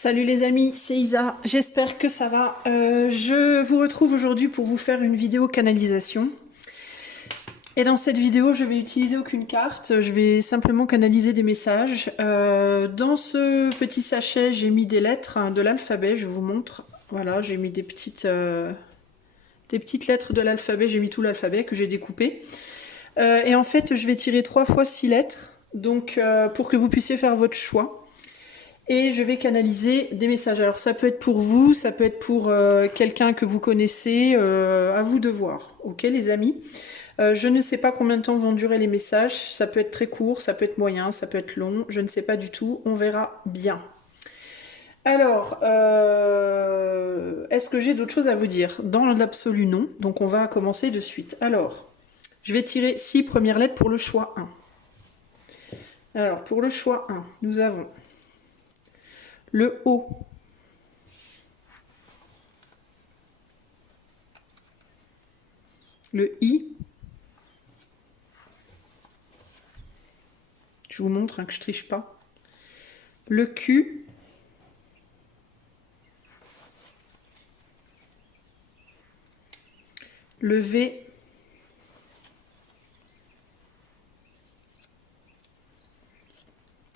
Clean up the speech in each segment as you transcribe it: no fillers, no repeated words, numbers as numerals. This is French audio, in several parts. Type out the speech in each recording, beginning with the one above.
Salut les amis, c'est Isa, j'espère que ça va. Je vous retrouve aujourd'hui pour vous faire une vidéo canalisation. Et dans cette vidéo, je vais utiliser aucune carte, je vais simplement canaliser des messages. Dans ce petit sachet, j'ai mis des lettres de l'alphabet, je vous montre. Voilà, j'ai mis des petites lettres de l'alphabet, j'ai mis tout l'alphabet que j'ai découpé. Et en fait, je vais tirer 3 fois 6 lettres, donc pour que vous puissiez faire votre choix. Et je vais canaliser des messages. Alors ça peut être pour vous, ça peut être pour quelqu'un que vous connaissez, à vous de voir. Ok les amis, je ne sais pas combien de temps vont durer les messages, ça peut être très court, ça peut être moyen, ça peut être long, je ne sais pas du tout, on verra bien. Alors, est-ce que j'ai d'autres choses à vous dire? Dans l'absolu non, donc on va commencer de suite. Alors, je vais tirer 6 premières lettres pour le choix 1. Alors pour le choix 1, nous avons le O, le I, je vous montre que je triche pas, le Q, le V,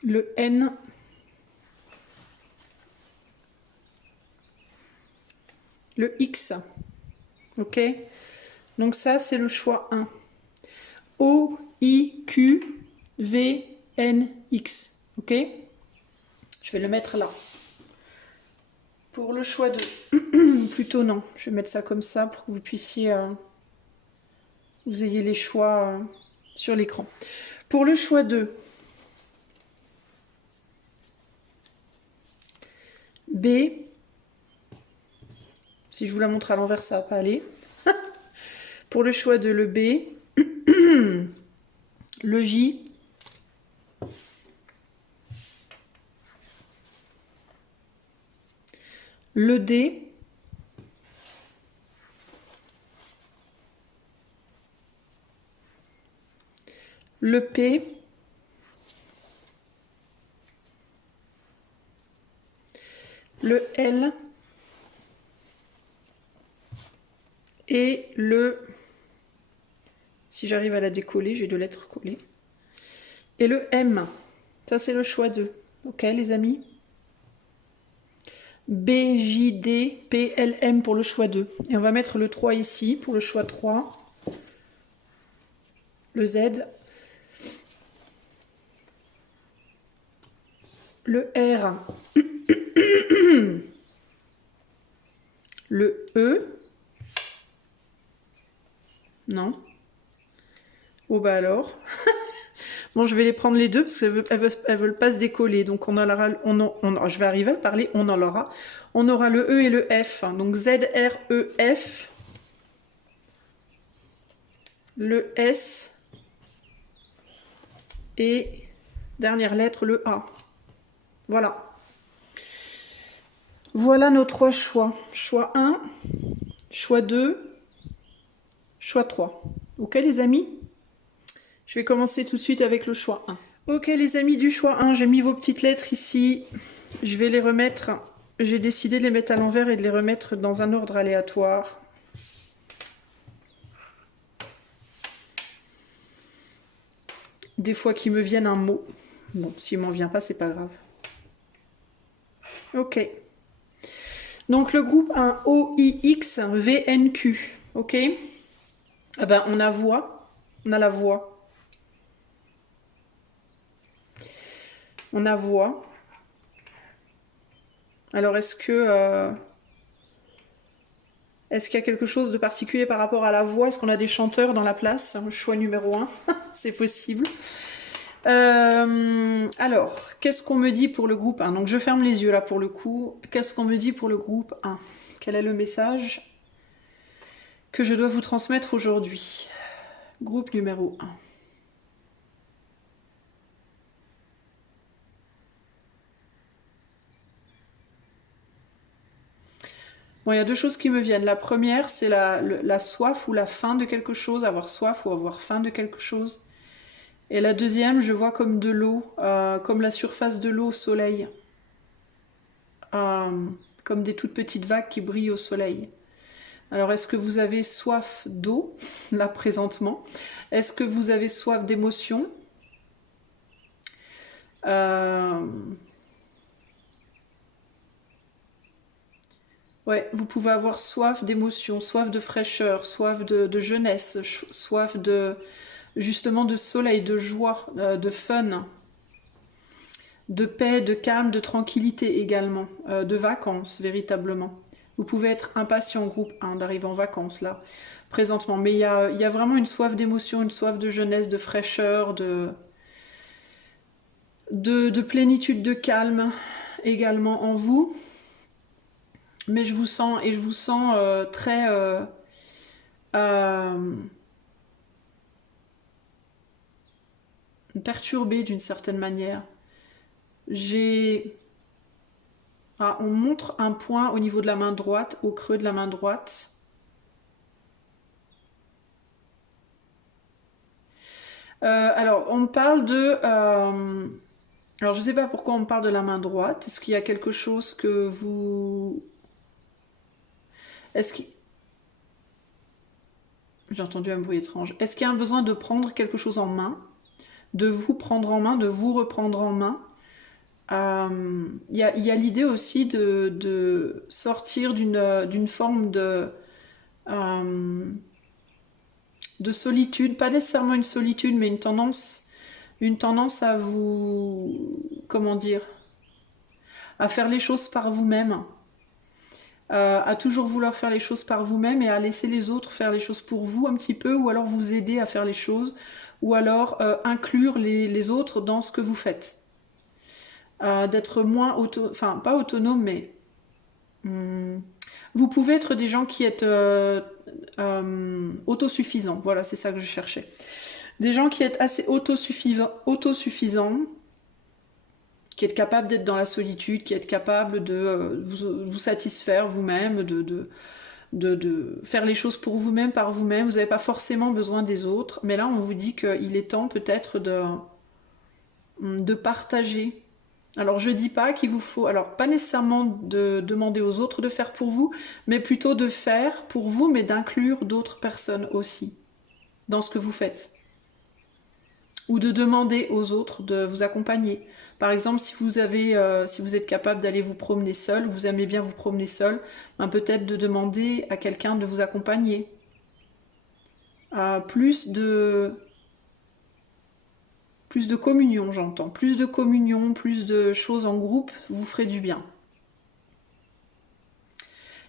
le N, le X. Ok, donc ça c'est le choix 1. O, I, Q, V, N, X. Ok, je vais le mettre là. Pour le choix 2, plutôt non, je vais mettre ça comme ça pour que vous puissiez, vous ayez les choix sur l'écran. Pour le choix 2, B, si je vous la montre à l'envers, ça va pas aller. Pour le choix de le B, le J, le D, le P, le L et le, si j'arrive à la décoller, j'ai 2 lettres collées, et le M. Ça c'est le choix 2. Ok les amis, B, J, D, P, L, M pour le choix 2. Et on va mettre le 3 ici pour le choix 3. Le Z. Le R. Le E. Non. Oh bah alors. Bon, je vais les prendre les deux parce qu'elles veulent pas se décoller. Donc on aura, je vais arriver à parler, on en aura. On aura le E et le F. Donc Z, R, E, F. Le S. Et dernière lettre, le A. Voilà. Voilà nos 3 choix. Choix 1, choix 2, choix 3. Ok les amis? Je vais commencer tout de suite avec le choix 1. Ok les amis du choix 1, j'ai mis vos petites lettres ici. Je vais les remettre. J'ai décidé de les mettre à l'envers et de les remettre dans un ordre aléatoire. Des fois qu'il me vienne un mot. Bon, s'il m'en vient pas, c'est pas grave. Ok. Donc le groupe 1, O, I, X, V, N, Q. Ok. Ah ben, on a voix. On a la voix. On a voix. Alors est-ce qu'il y a quelque chose de particulier par rapport à la voix? Est-ce qu'on a des chanteurs dans la place? Choix numéro 1, c'est possible. Alors, qu'est-ce qu'on me dit pour le groupe 1? Donc je ferme les yeux là pour le coup. Qu'est-ce qu'on me dit pour le groupe 1? Quel est le message que je dois vous transmettre aujourd'hui? Groupe numéro 1. Bon, il y a 2 choses qui me viennent. La première, c'est la soif ou la faim de quelque chose, avoir soif ou avoir faim de quelque chose. Et la deuxième, je vois comme de l'eau, comme la surface de l'eau au soleil. comme des toutes petites vagues qui brillent au soleil. Alors, est-ce que vous avez soif d'eau, là, présentement? Est-ce que vous avez soif d'émotion? Ouais, vous pouvez avoir soif d'émotion, soif de fraîcheur, soif de jeunesse, soif de justement de soleil, de joie, de fun, de paix, de calme, de tranquillité également, de vacances véritablement. Vous pouvez être impatient, groupe 1, d'arriver en vacances là, présentement. Mais il y a vraiment une soif d'émotion, une soif de jeunesse, de fraîcheur, de plénitude, de calme également en vous. Mais je vous sens, et je vous sens très euh, perturbé d'une certaine manière. J'ai... Ah, on montre un point au niveau de la main droite, au creux de la main droite. Alors, on me parle de... alors, je ne sais pas pourquoi on me parle de la main droite. Est-ce qu'il y a quelque chose que vous... Est-ce qu'il... J'ai entendu un bruit étrange. Est-ce qu'il y a un besoin de prendre quelque chose en main? De vous prendre en main, de vous reprendre en main? Il y a l'idée aussi de sortir d'une forme de solitude, pas nécessairement une solitude, mais une tendance à vous, comment dire, à faire les choses par vous-même, à toujours vouloir faire les choses par vous-même et à laisser les autres faire les choses pour vous un petit peu, ou alors vous aider à faire les choses, ou alors inclure les autres dans ce que vous faites. D'être moins enfin pas autonome, mais vous pouvez être des gens qui êtes autosuffisants. Voilà, c'est ça que je cherchais. Des gens qui êtes assez autosuffisants, qui êtes capables d'être dans la solitude, qui êtes capables de vous satisfaire vous-même, de faire les choses pour vous-même, par vous-même. Vous n'avez pas forcément besoin des autres, mais là on vous dit qu'il est temps peut-être de partager. Alors je dis pas qu'il vous faut, alors pas nécessairement de demander aux autres de faire pour vous, mais plutôt de faire pour vous, mais d'inclure d'autres personnes aussi dans ce que vous faites. Ou de demander aux autres de vous accompagner. Par exemple, si vous êtes capable d'aller vous promener seul, vous aimez bien vous promener seul, ben peut-être de demander à quelqu'un de vous accompagner. Plus de communion, j'entends. Plus de communion, plus de choses en groupe vous ferait du bien.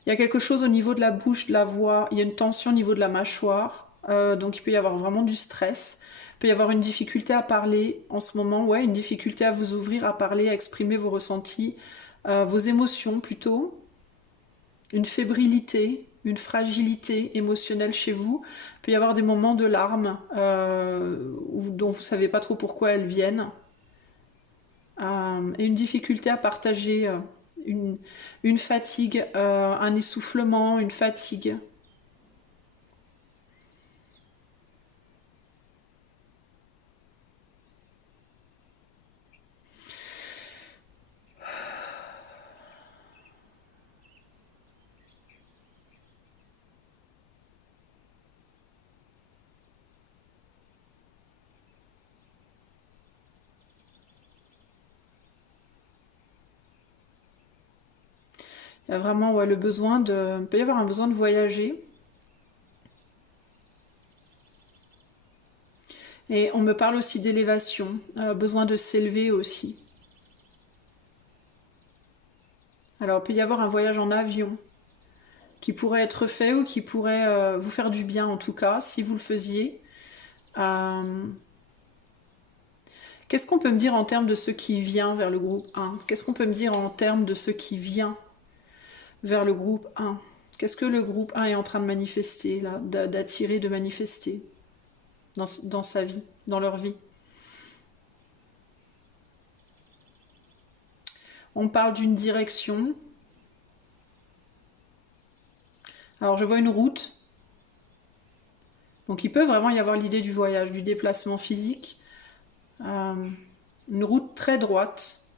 Il y a quelque chose au niveau de la bouche, de la voix, il y a une tension au niveau de la mâchoire, donc il peut y avoir vraiment du stress. Il peut y avoir une difficulté à parler en ce moment, ouais, une difficulté à vous ouvrir, à parler, à exprimer vos ressentis, vos émotions plutôt. Une fébrilité, une fragilité émotionnelle chez vous. Il peut y avoir des moments de larmes dont vous ne savez pas trop pourquoi elles viennent. Et une difficulté à partager, une fatigue, un essoufflement, une fatigue. Il y a vraiment ouais, le besoin de... Il peut y avoir un besoin de voyager. Et on me parle aussi d'élévation, besoin de s'élever aussi. Alors il peut y avoir un voyage en avion qui pourrait être fait ou qui pourrait vous faire du bien en tout cas, si vous le faisiez. Qu'est-ce qu'on peut me dire en termes de ce qui vient vers le groupe 1? Qu'est-ce qu'on peut me dire en termes de ce qui vient vers le groupe 1? Qu'est-ce que le groupe 1 est en train de manifester, là, d'attirer, de manifester dans sa vie, dans leur vie? On parle d'une direction. Alors je vois une route. Donc il peut vraiment y avoir l'idée du voyage, du déplacement physique. Une route très droite.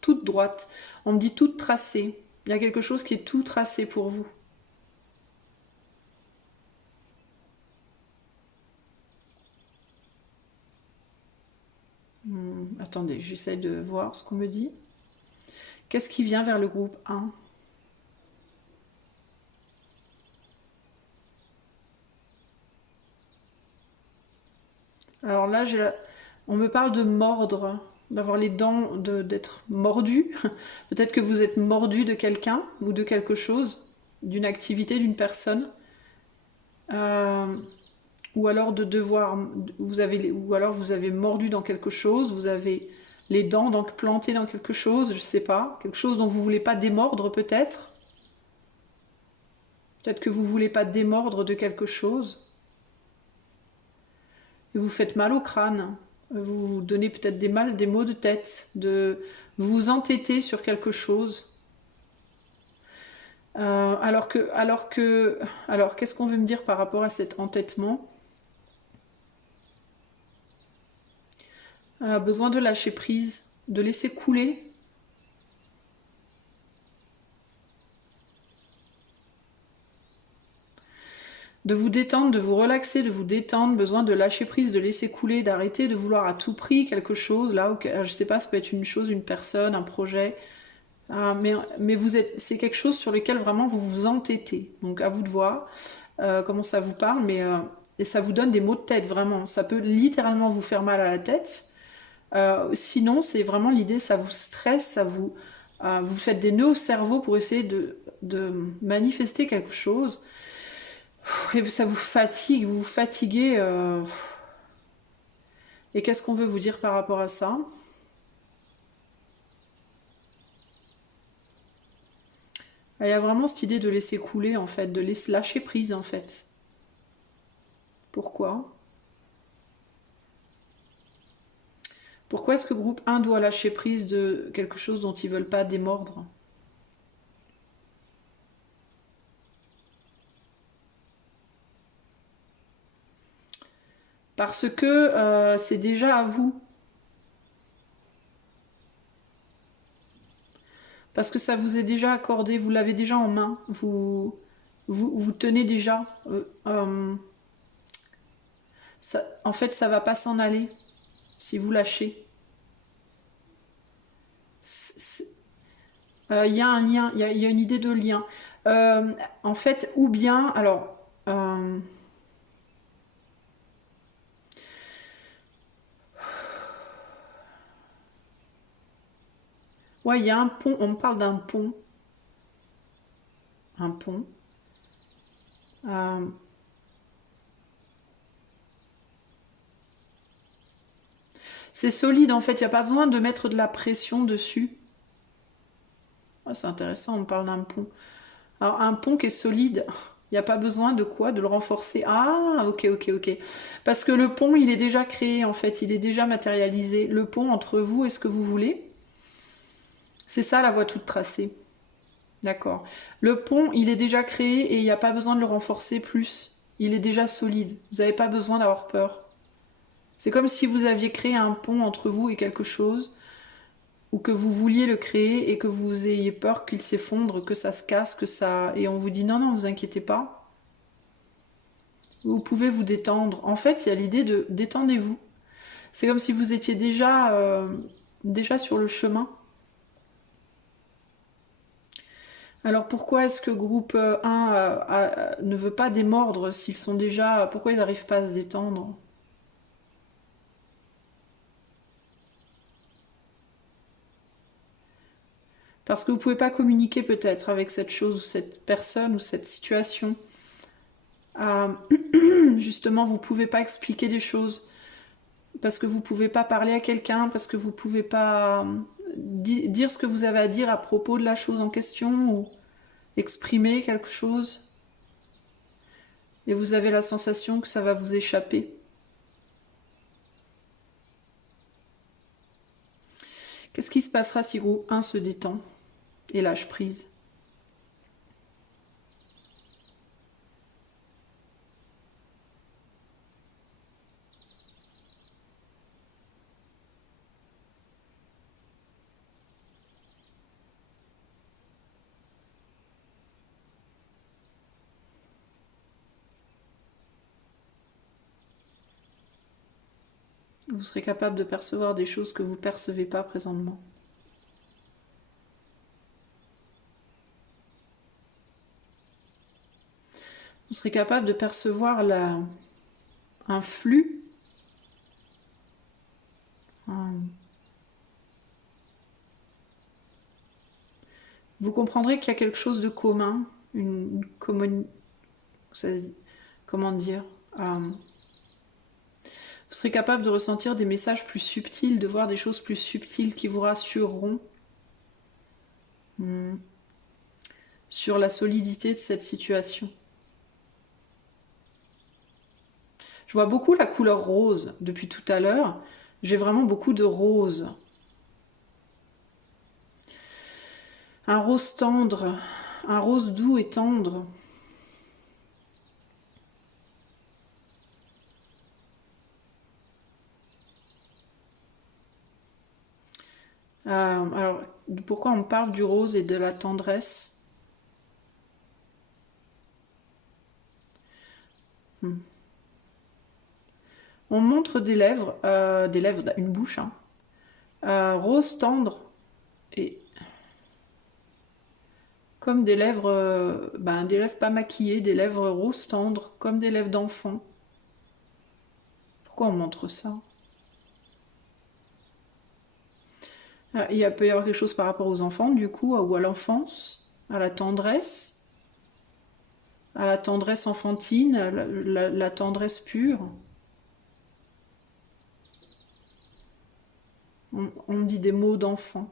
toute droite. On me dit toute tracée. Il y a quelque chose qui est tout tracé pour vous. Attendez, j'essaie de voir ce qu'on me dit. Qu'est-ce qui vient vers le groupe 1? Alors là, on me parle de mordre, d'avoir les dents, d'être mordu. Peut-être que vous êtes mordu de quelqu'un ou de quelque chose, d'une activité, d'une personne. Euh, ou alors de devoir, ou alors vous avez mordu dans quelque chose, vous avez les dents donc plantées dans quelque chose, je sais pas, quelque chose dont vous voulez pas démordre peut-être. Peut-être que vous voulez pas démordre de quelque chose. Et vous faites mal au crâne. Vous vous donnez peut-être des maux de tête, vous vous entêtez sur quelque chose. Alors, qu'est-ce qu'on veut me dire par rapport à cet entêtement? Besoin de lâcher prise, de laisser couler. De vous détendre, de vous relaxer, de vous détendre, besoin de lâcher prise, de laisser couler, d'arrêter de vouloir à tout prix quelque chose, là, je sais pas, ça peut être une chose, une personne, un projet, mais c'est quelque chose sur lequel vraiment vous vous entêtez. Donc à vous de voir comment ça vous parle, et ça vous donne des maux de tête, vraiment. Ça peut littéralement vous faire mal à la tête. Sinon, c'est vraiment l'idée, ça vous stresse, vous faites des nœuds au cerveau pour essayer de manifester quelque chose. Et ça vous fatigue, vous vous fatiguez. Et qu'est-ce qu'on veut vous dire par rapport à ça? Il y a vraiment cette idée de laisser couler, en fait, de laisser lâcher prise, en fait. Pourquoi? Pourquoi est-ce que groupe 1 doit lâcher prise de quelque chose dont ils veulent pas démordre? Parce que c'est déjà à vous. Parce que ça vous est déjà accordé, vous l'avez déjà en main, vous tenez déjà. En fait, ça va pas s'en aller si vous lâchez. Il y a un lien, il y a une idée de lien. En fait, ou bien, alors, ouais, il y a un pont, on me parle d'un pont. Un pont. Euh, c'est solide en fait, il n'y a pas besoin de mettre de la pression dessus. Ah, c'est intéressant, on me parle d'un pont. Alors, un pont qui est solide, il n'y a pas besoin de quoi? De le renforcer. Ah, ok, ok, ok. Parce que le pont, il est déjà créé en fait, il est déjà matérialisé. Le pont entre vous et ce que vous voulez, c'est ça la voie toute tracée. D'accord. Le pont, il est déjà créé et il n'y a pas besoin de le renforcer plus. Il est déjà solide. Vous n'avez pas besoin d'avoir peur. C'est comme si vous aviez créé un pont entre vous et quelque chose, ou que vous vouliez le créer et que vous ayez peur qu'il s'effondre, que ça se casse, que ça... Et on vous dit non, non, vous inquiétez pas. Vous pouvez vous détendre. En fait, il y a l'idée de détendez-vous. C'est comme si vous étiez déjà sur le chemin. Alors pourquoi est-ce que groupe 1 ne veut pas démordre s'ils sont déjà... Pourquoi ils n'arrivent pas à se détendre? Parce que vous ne pouvez pas communiquer peut-être avec cette chose ou cette personne ou cette situation. Euh, Justement, vous ne pouvez pas expliquer des choses. Parce que vous ne pouvez pas parler à quelqu'un, parce que vous ne pouvez pas dire ce que vous avez à dire à propos de la chose en question ou exprimer quelque chose. Et vous avez la sensation que ça va vous échapper. Qu'est-ce qui se passera si groupe 1 se détend et lâche prise? Vous serez capable de percevoir des choses que vous ne percevez pas présentement. Vous serez capable de percevoir un flux, vous comprendrez qu'il y a quelque chose de commun, comment dire, vous serez capable de ressentir des messages plus subtils, de voir des choses plus subtiles qui vous rassureront sur la solidité de cette situation. Je vois beaucoup la couleur rose depuis tout à l'heure. J'ai vraiment beaucoup de rose. Un rose tendre, un rose doux et tendre. Alors, pourquoi on parle du rose et de la tendresse? On montre des lèvres, une bouche, hein, rose tendre et comme des lèvres pas maquillées, des lèvres rose tendre, comme des lèvres d'enfant. Pourquoi on montre ça? Il peut y avoir quelque chose par rapport aux enfants, du coup, ou à l'enfance, à la tendresse enfantine, la tendresse pure. On dit des mots d'enfant.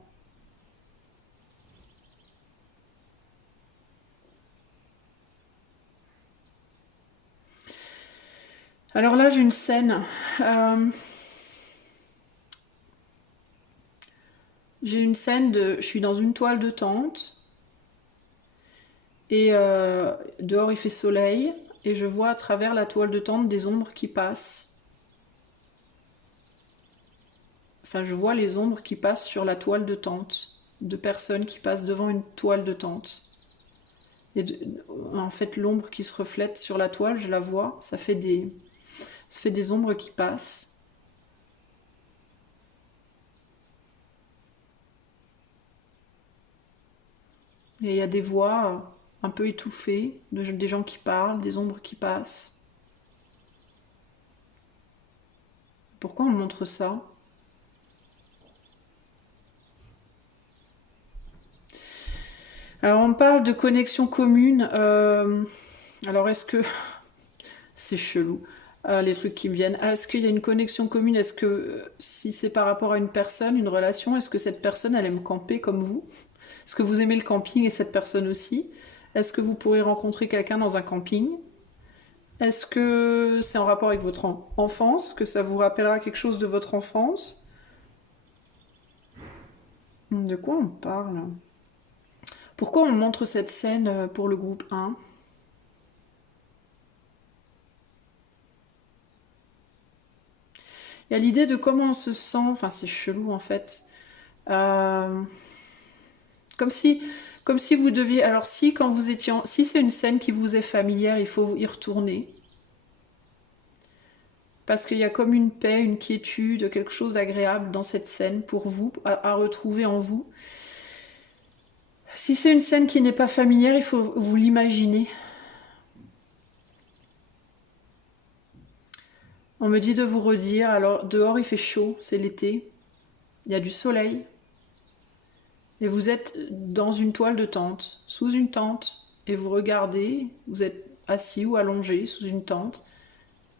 Alors là, j'ai une scène. J'ai une scène je suis dans une toile de tente et dehors il fait soleil et je vois à travers la toile de tente des ombres qui passent. Enfin, je vois les ombres qui passent sur la toile de tente, de personnes qui passent devant une toile de tente. Et en fait, l'ombre qui se reflète sur la toile, je la vois, ça fait des ombres qui passent. Et il y a des voix un peu étouffées, des gens qui parlent, des ombres qui passent. Pourquoi on montre ça? Alors on parle de connexion commune. Alors est-ce que... C'est chelou. Les trucs qui me viennent. Est-ce qu'il y a une connexion commune? Est-ce que si c'est par rapport à une personne, une relation, est-ce que cette personne, elle aime camper comme vous? Est-ce que vous aimez le camping et cette personne aussi? Est-ce que vous pourrez rencontrer quelqu'un dans un camping? Est-ce que c'est en rapport avec votre enfance? Que ça vous rappellera quelque chose de votre enfance? De quoi on parle? Pourquoi on montre cette scène pour le groupe 1? Il y a l'idée de comment on se sent, enfin c'est chelou en fait. Euh, comme si, comme si vous deviez, alors si quand vous étiez, si c'est une scène qui vous est familière, il faut y retourner. Parce qu'il y a comme une paix, une quiétude, quelque chose d'agréable dans cette scène pour vous, à retrouver en vous. Si c'est une scène qui n'est pas familière, il faut vous l'imaginer. On me dit de vous redire, alors dehors il fait chaud, c'est l'été, il y a du soleil, et vous êtes dans une toile de tente, sous une tente, et vous regardez, vous êtes assis ou allongé sous une tente,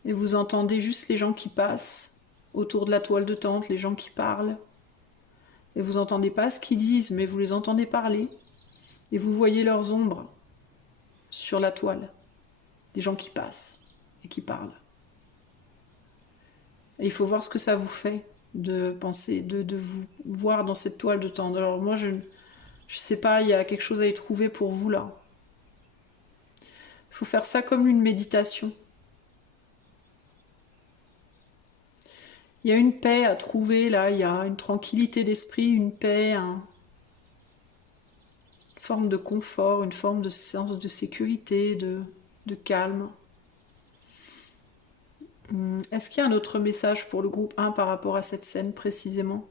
et vous entendez juste les gens qui passent autour de la toile de tente, les gens qui parlent, et vous entendez pas ce qu'ils disent, mais vous les entendez parler, et vous voyez leurs ombres sur la toile, des gens qui passent et qui parlent. Et il faut voir ce que ça vous fait de penser, de vous voir dans cette toile de tente. Alors moi, je sais pas, il y a quelque chose à y trouver pour vous là. Il faut faire ça comme une méditation. Il y a une paix à trouver là, il y a une tranquillité d'esprit, une paix, une forme de confort, une forme de sens de sécurité, de calme. Est-ce qu'il y a un autre message pour le groupe 1 par rapport à cette scène précisément?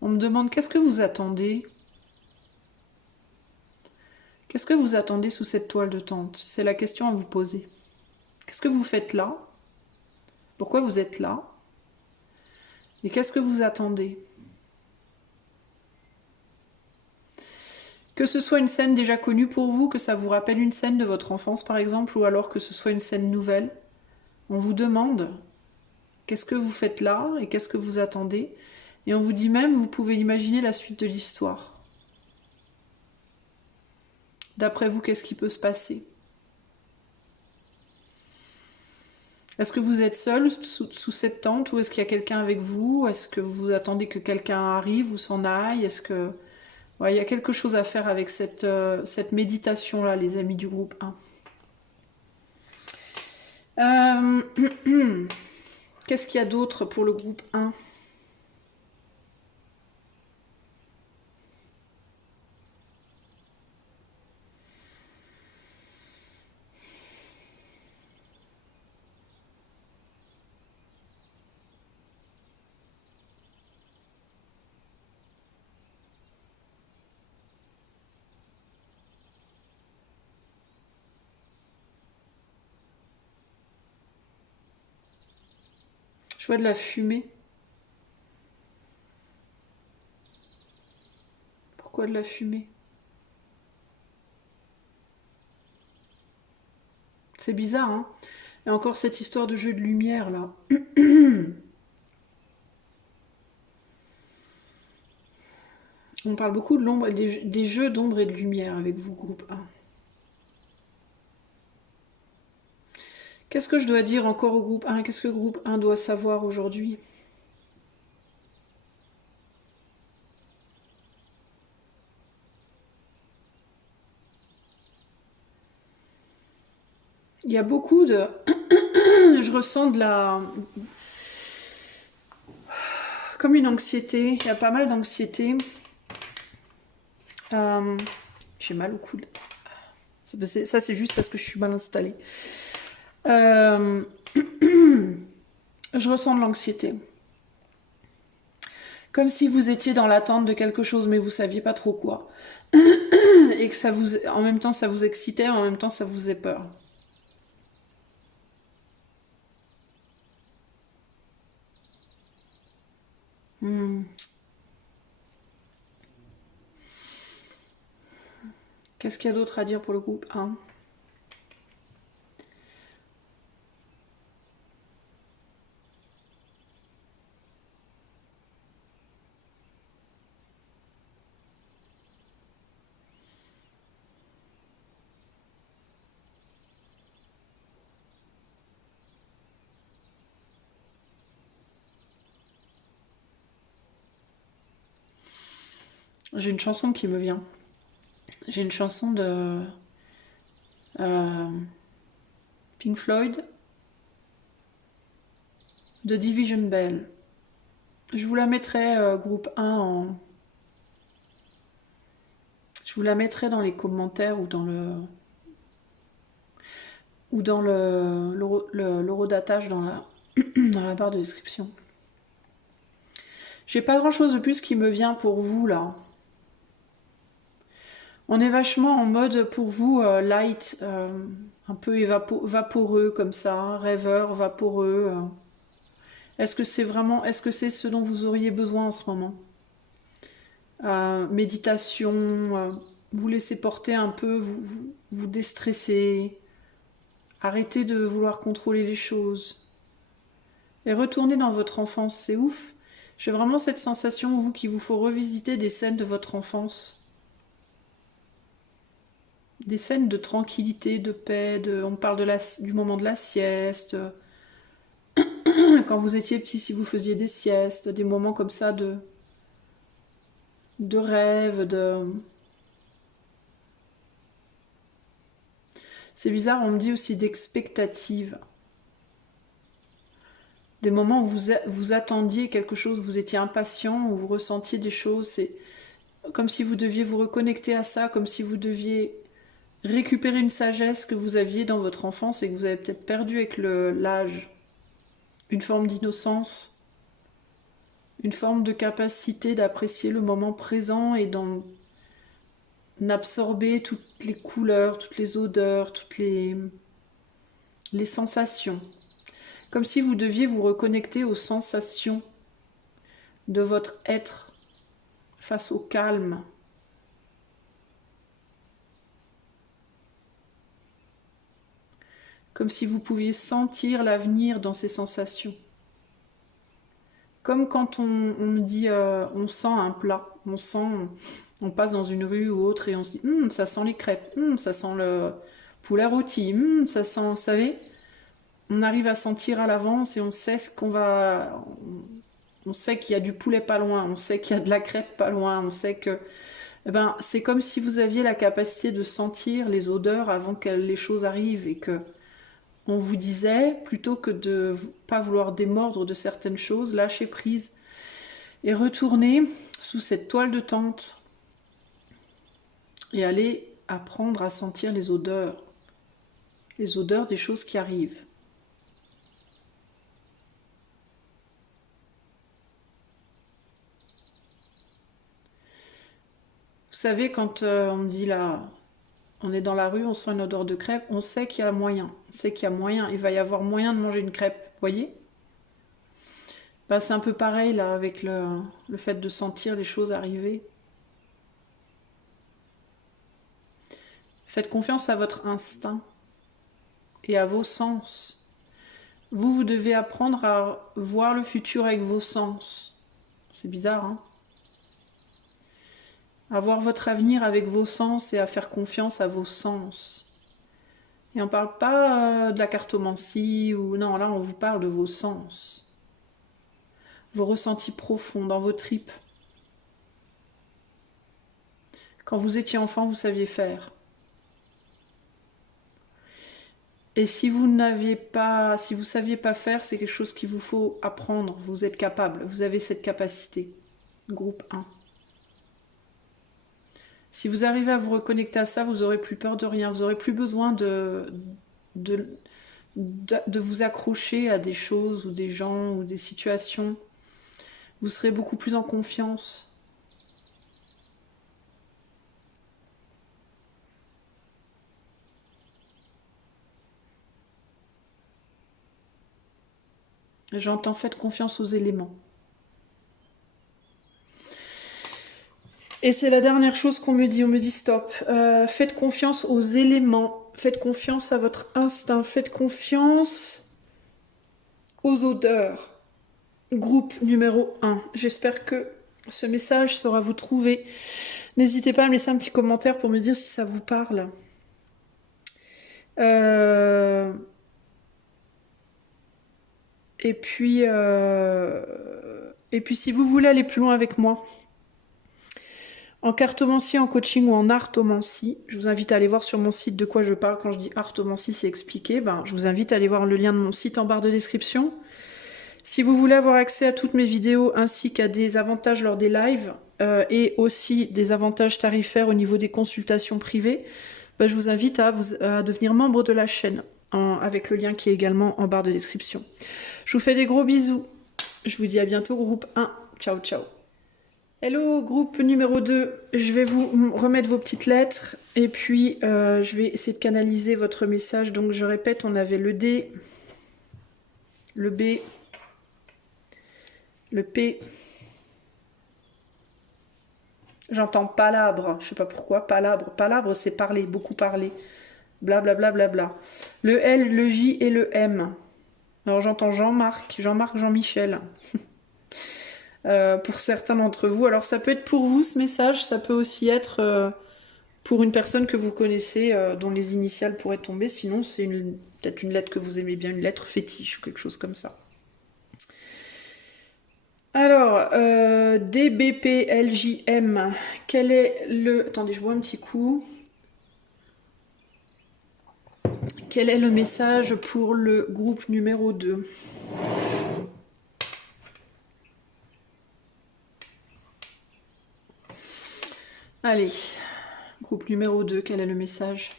On me demande qu'est-ce que vous attendez? Qu'est-ce que vous attendez sous cette toile de tente? C'est la question à vous poser. Qu'est-ce que vous faites là? Pourquoi vous êtes là? Et qu'est-ce que vous attendez? Que ce soit une scène déjà connue pour vous, que ça vous rappelle une scène de votre enfance par exemple, ou alors que ce soit une scène nouvelle, on vous demande qu'est-ce que vous faites là et qu'est-ce que vous attendez. Et on vous dit même, vous pouvez imaginer la suite de l'histoire. D'après vous, qu'est-ce qui peut se passer? Est-ce que vous êtes seul sous cette tente ou est-ce qu'il y a quelqu'un avec vous? Est-ce que vous attendez que quelqu'un arrive ou s'en aille? Est-ce que... Ouais, il y a quelque chose à faire avec cette méditation-là, les amis du groupe 1. Qu'est-ce qu'il y a d'autre pour le groupe 1? Je vois de la fumée. Pourquoi de la fumée? C'est bizarre, hein? Et encore cette histoire de jeu de lumière, là. On parle beaucoup de l'ombre, des jeux d'ombre et de lumière avec vous, groupe 1. Qu'est-ce que je dois dire encore au groupe 1? Qu'est-ce que le groupe 1 doit savoir aujourd'hui? Il y a beaucoup de... Je ressens de la... Comme une anxiété. Il y a pas mal d'anxiété. J'ai mal au coude. Ça, c'est juste parce que je suis mal installée. Je ressens de l'anxiété. Comme si vous étiez dans l'attente de quelque chose, mais vous saviez pas trop quoi. Et que ça vous, en même temps, ça vous excitait, en même temps, ça vous faisait peur. Hmm. Qu'est-ce qu'il y a d'autre à dire pour le groupe 1? J'ai une chanson qui me vient. J'ai une chanson de euh, Pink Floyd, de Division Bell. Je vous la mettrai, groupe 1, je vous la mettrai dans les commentaires ou dans l'horodatage dans dans la barre de description. J'ai pas grand chose de plus qui me vient pour vous là. On est vachement en mode pour vous light, un peu vaporeux comme ça, rêveur, vaporeux. Est-ce que c'est vraiment, est-ce que c'est ce dont vous auriez besoin en ce moment? Méditation, vous laissez porter un peu, vous déstresser, arrêtez de vouloir contrôler les choses et retournez dans votre enfance, c'est ouf. J'ai vraiment cette sensation, vous, qu'il vous faut revisiter des scènes de votre enfance. Des scènes de tranquillité, de paix, on parle du moment de la sieste, quand vous étiez petit, si vous faisiez des siestes, des moments comme ça de rêve, de... C'est bizarre, on me dit aussi d'expectative. Des moments où vous attendiez quelque chose, vous étiez impatient, où vous ressentiez des choses. C'est comme si vous deviez vous reconnecter à ça, comme si vous deviez récupérer une sagesse que vous aviez dans votre enfance et que vous avez peut-être perdu avec l'âge. Une forme d'innocence, une forme de capacité d'apprécier le moment présent et d'en absorber toutes les couleurs, toutes les odeurs, toutes les sensations. Comme si vous deviez vous reconnecter aux sensations de votre être face au calme. Comme si vous pouviez sentir l'avenir dans ces sensations. Comme quand on me dit on sent un plat, on passe dans une rue ou autre et on se dit ça sent les crêpes, ça sent le poulet rôti, ça sent, vous savez, on arrive à sentir à l'avance et on sait ce qu'on va, on sait qu'il y a du poulet pas loin, on sait qu'il y a de la crêpe pas loin, on sait que, eh ben, c'est comme si vous aviez la capacité de sentir les odeurs avant que les choses arrivent et que on vous disait, plutôt que de pas vouloir démordre de certaines choses, lâchez prise et retournez sous cette toile de tente et allez apprendre à sentir les odeurs des choses qui arrivent. Vous savez, quand on me dit là, on est dans la rue, on sent une odeur de crêpe, on sait qu'il y a moyen. On sait qu'il y a moyen, il va y avoir moyen de manger une crêpe, vous voyez? Bah, c'est un peu pareil là avec le fait de sentir les choses arriver. Faites confiance à votre instinct et à vos sens. Vous devez apprendre à voir le futur avec vos sens. C'est bizarre, hein? À voir votre avenir avec vos sens et à faire confiance à vos sens. Et on ne parle pas de la cartomancie ou non, là on vous parle de vos sens. Vos ressentis profonds dans vos tripes. Quand vous étiez enfant, vous saviez faire. Et si vous saviez pas faire, c'est quelque chose qu'il vous faut apprendre. Vous êtes capable, vous avez cette capacité. Groupe 1. Si vous arrivez à vous reconnecter à ça, vous n'aurez plus peur de rien. Vous n'aurez plus besoin de vous accrocher à des choses ou des gens ou des situations. Vous serez beaucoup plus en confiance. J'entends faites confiance aux éléments. Et c'est la dernière chose qu'on me dit. On me dit stop. Faites confiance aux éléments. Faites confiance à votre instinct. Faites confiance aux odeurs. Groupe numéro 1. J'espère que ce message saura vous trouver. N'hésitez pas à me laisser un petit commentaire pour me dire si ça vous parle. Et puis si vous voulez aller plus loin avec moi, en cartomancie, en coaching ou en artomancie, je vous invite à aller voir sur mon site de quoi je parle. Quand je dis artomancie, c'est expliqué. Je vous invite à aller voir le lien de mon site en barre de description. Si vous voulez avoir accès à toutes mes vidéos ainsi qu'à des avantages lors des lives et aussi des avantages tarifaires au niveau des consultations privées, je vous invite à devenir membre de la chaîne avec le lien qui est également en barre de description. Je vous fais des gros bisous. Je vous dis à bientôt, groupe 1. Ciao, ciao. Hello, groupe numéro 2. Je vais vous remettre vos petites lettres et puis je vais essayer de canaliser votre message. Donc je répète, on avait le D, le B, le P. J'entends palabre, je sais pas pourquoi, palabre. Palabre, c'est parler, beaucoup parler. Blablabla, bla, bla, bla. Le L, le J et le M. Alors j'entends Jean-Marc, Jean-Michel. Pour certains d'entre vous. Alors ça peut être pour vous ce message, ça peut aussi être pour une personne que vous connaissez, dont les initiales pourraient tomber. Sinon c'est peut-être une lettre que vous aimez bien, une lettre fétiche ou quelque chose comme ça. Alors, DBPLJM, quel est le... Attendez, je bois un petit coup. Quel est le message pour le groupe numéro 2? Allez, groupe numéro 2, quel est le message?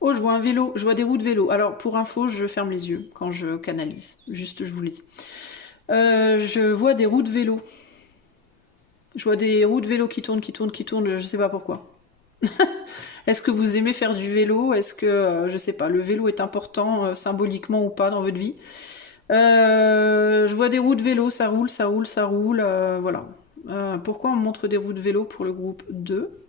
Oh, je vois un vélo, je vois des roues de vélo. Alors, pour info, je ferme les yeux quand je canalise. Juste, je vous le dis. Je vois des roues de vélo. Je vois des roues de vélo qui tournent, je sais pas pourquoi. Est-ce que vous aimez faire du vélo? Est-ce que, je sais pas, le vélo est important symboliquement ou pas dans votre vie? Je vois des roues de vélo, ça roule, ça roule, ça roule, voilà. Pourquoi on montre des roues de vélo pour le groupe 2?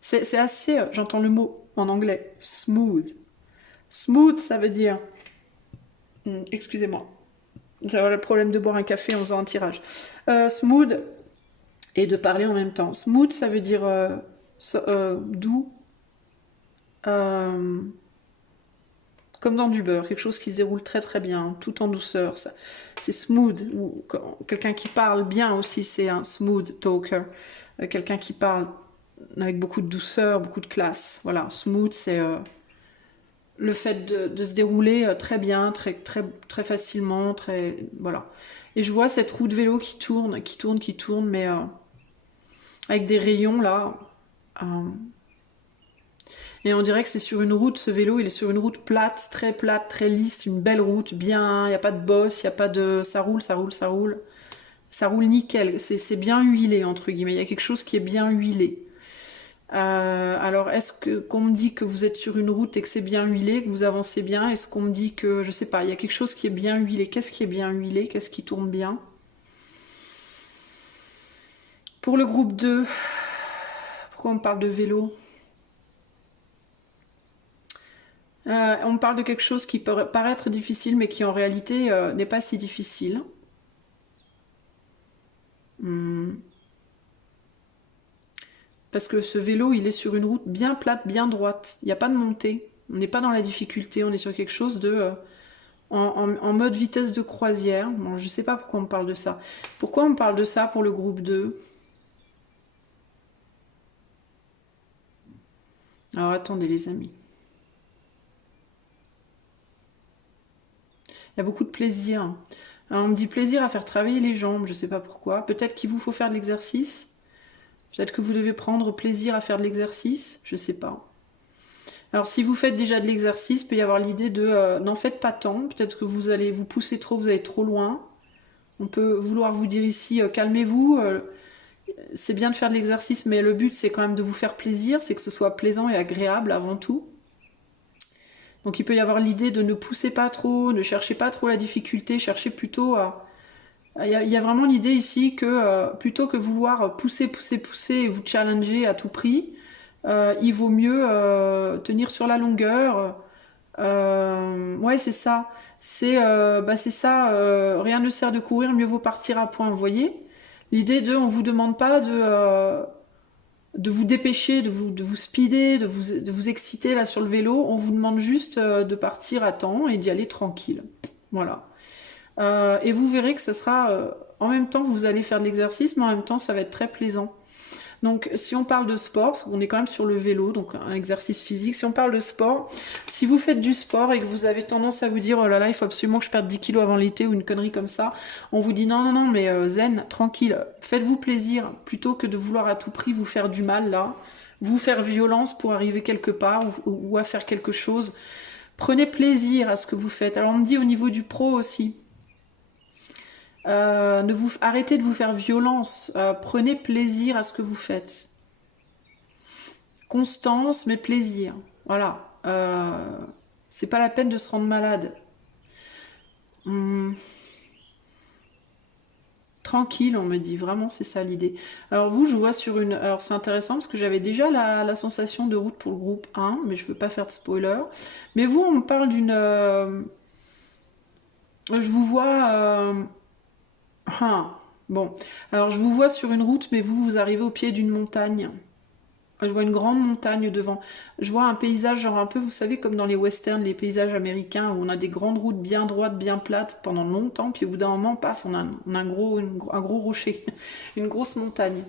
C'est assez, j'entends le mot en anglais, smooth. Smooth, ça veut dire... excusez-moi. J'ai le problème de boire un café en faisant un tirage. Smooth et de parler en même temps. Smooth, ça veut dire doux, comme dans du beurre, quelque chose qui se déroule très très bien, tout en douceur. C'est smooth. Ou quelqu'un qui parle bien aussi, c'est un smooth talker. Quelqu'un qui parle avec beaucoup de douceur, beaucoup de classe. Voilà, smooth, c'est le fait de se dérouler très bien, très, très, très facilement, très... Voilà. Et je vois cette roue de vélo qui tourne, mais avec des rayons là. Et on dirait que c'est sur une route, ce vélo, il est sur une route plate, très lisse, une belle route, bien, il n'y a pas de bosse, il n'y a pas de... Ça roule, ça roule, ça roule. Ça roule nickel, c'est bien huilé, entre guillemets. Il y a quelque chose qui est bien huilé. Alors, est-ce que qu'on me dit que vous êtes sur une route et que c'est bien huilé, que vous avancez bien? Est-ce qu'on me dit que, je sais pas, il y a quelque chose qui est bien huilé? Qu'est-ce qui est bien huilé? Qu'est-ce qui tourne bien? Pour le groupe 2, pourquoi on parle de vélo? On me parle de quelque chose qui peut paraître difficile, mais qui en réalité n'est pas si difficile. Parce que ce vélo, il est sur une route bien plate, bien droite. Il n'y a pas de montée. On n'est pas dans la difficulté, on est sur quelque chose de... en mode vitesse de croisière. Bon, je ne sais pas pourquoi on me parle de ça. Pourquoi on me parle de ça pour le groupe 2? Alors attendez les amis. Il y a beaucoup de plaisir. Alors, on me dit plaisir à faire travailler les jambes, je ne sais pas pourquoi. Peut-être qu'il vous faut faire de l'exercice. Peut-être que vous devez prendre plaisir à faire de l'exercice, je ne sais pas. Alors si vous faites déjà de l'exercice, il peut y avoir l'idée de n'en faites pas tant, peut-être que vous allez vous pousser trop, vous allez trop loin. On peut vouloir vous dire ici, calmez-vous, c'est bien de faire de l'exercice, mais le but c'est quand même de vous faire plaisir, c'est que ce soit plaisant et agréable avant tout. Donc il peut y avoir l'idée de ne pousser pas trop, ne cherchez pas trop la difficulté, cherchez plutôt à... Il y a vraiment l'idée ici que plutôt que vouloir pousser et vous challenger à tout prix, il vaut mieux tenir sur la longueur. Ouais, c'est ça. C'est ça. Rien ne sert de courir, mieux vaut partir à point. Vous voyez? L'idée de, on vous demande pas de vous dépêcher, de vous speeder, de vous exciter là sur le vélo. On vous demande juste de partir à temps et d'y aller tranquille. Voilà. Et vous verrez que ce sera en même temps vous allez faire de l'exercice, mais en même temps ça va être très plaisant. Donc si on parle de sport, parce qu'on est quand même sur le vélo, donc un exercice physique, si on parle de sport, si vous faites du sport et que vous avez tendance à vous dire oh là là il faut absolument que je perde 10 kilos avant l'été ou une connerie comme ça, on vous dit non non non mais zen, tranquille, faites-vous plaisir plutôt que de vouloir à tout prix vous faire du mal là, vous faire violence pour arriver quelque part ou à faire quelque chose. Prenez plaisir à ce que vous faites. Alors on me dit au niveau du pro aussi. Arrêtez de vous faire violence. Prenez plaisir à ce que vous faites. Constance, mais plaisir. Voilà. C'est pas la peine de se rendre malade. Tranquille, on me dit. Vraiment, c'est ça l'idée. Alors vous, je vois sur une... Alors c'est intéressant parce que j'avais déjà la sensation de route pour le groupe 1, mais je veux pas faire de spoiler. Mais vous, on me parle d'une... Je vous vois... Ah, bon. Alors je vous vois sur une route, mais vous arrivez au pied d'une montagne. Je vois une grande montagne devant. Je vois un paysage genre un peu, vous savez, comme dans les westerns, les paysages américains, où on a des grandes routes bien droites, bien plates pendant longtemps, puis au bout d'un moment, paf, on a un gros rocher, une grosse montagne.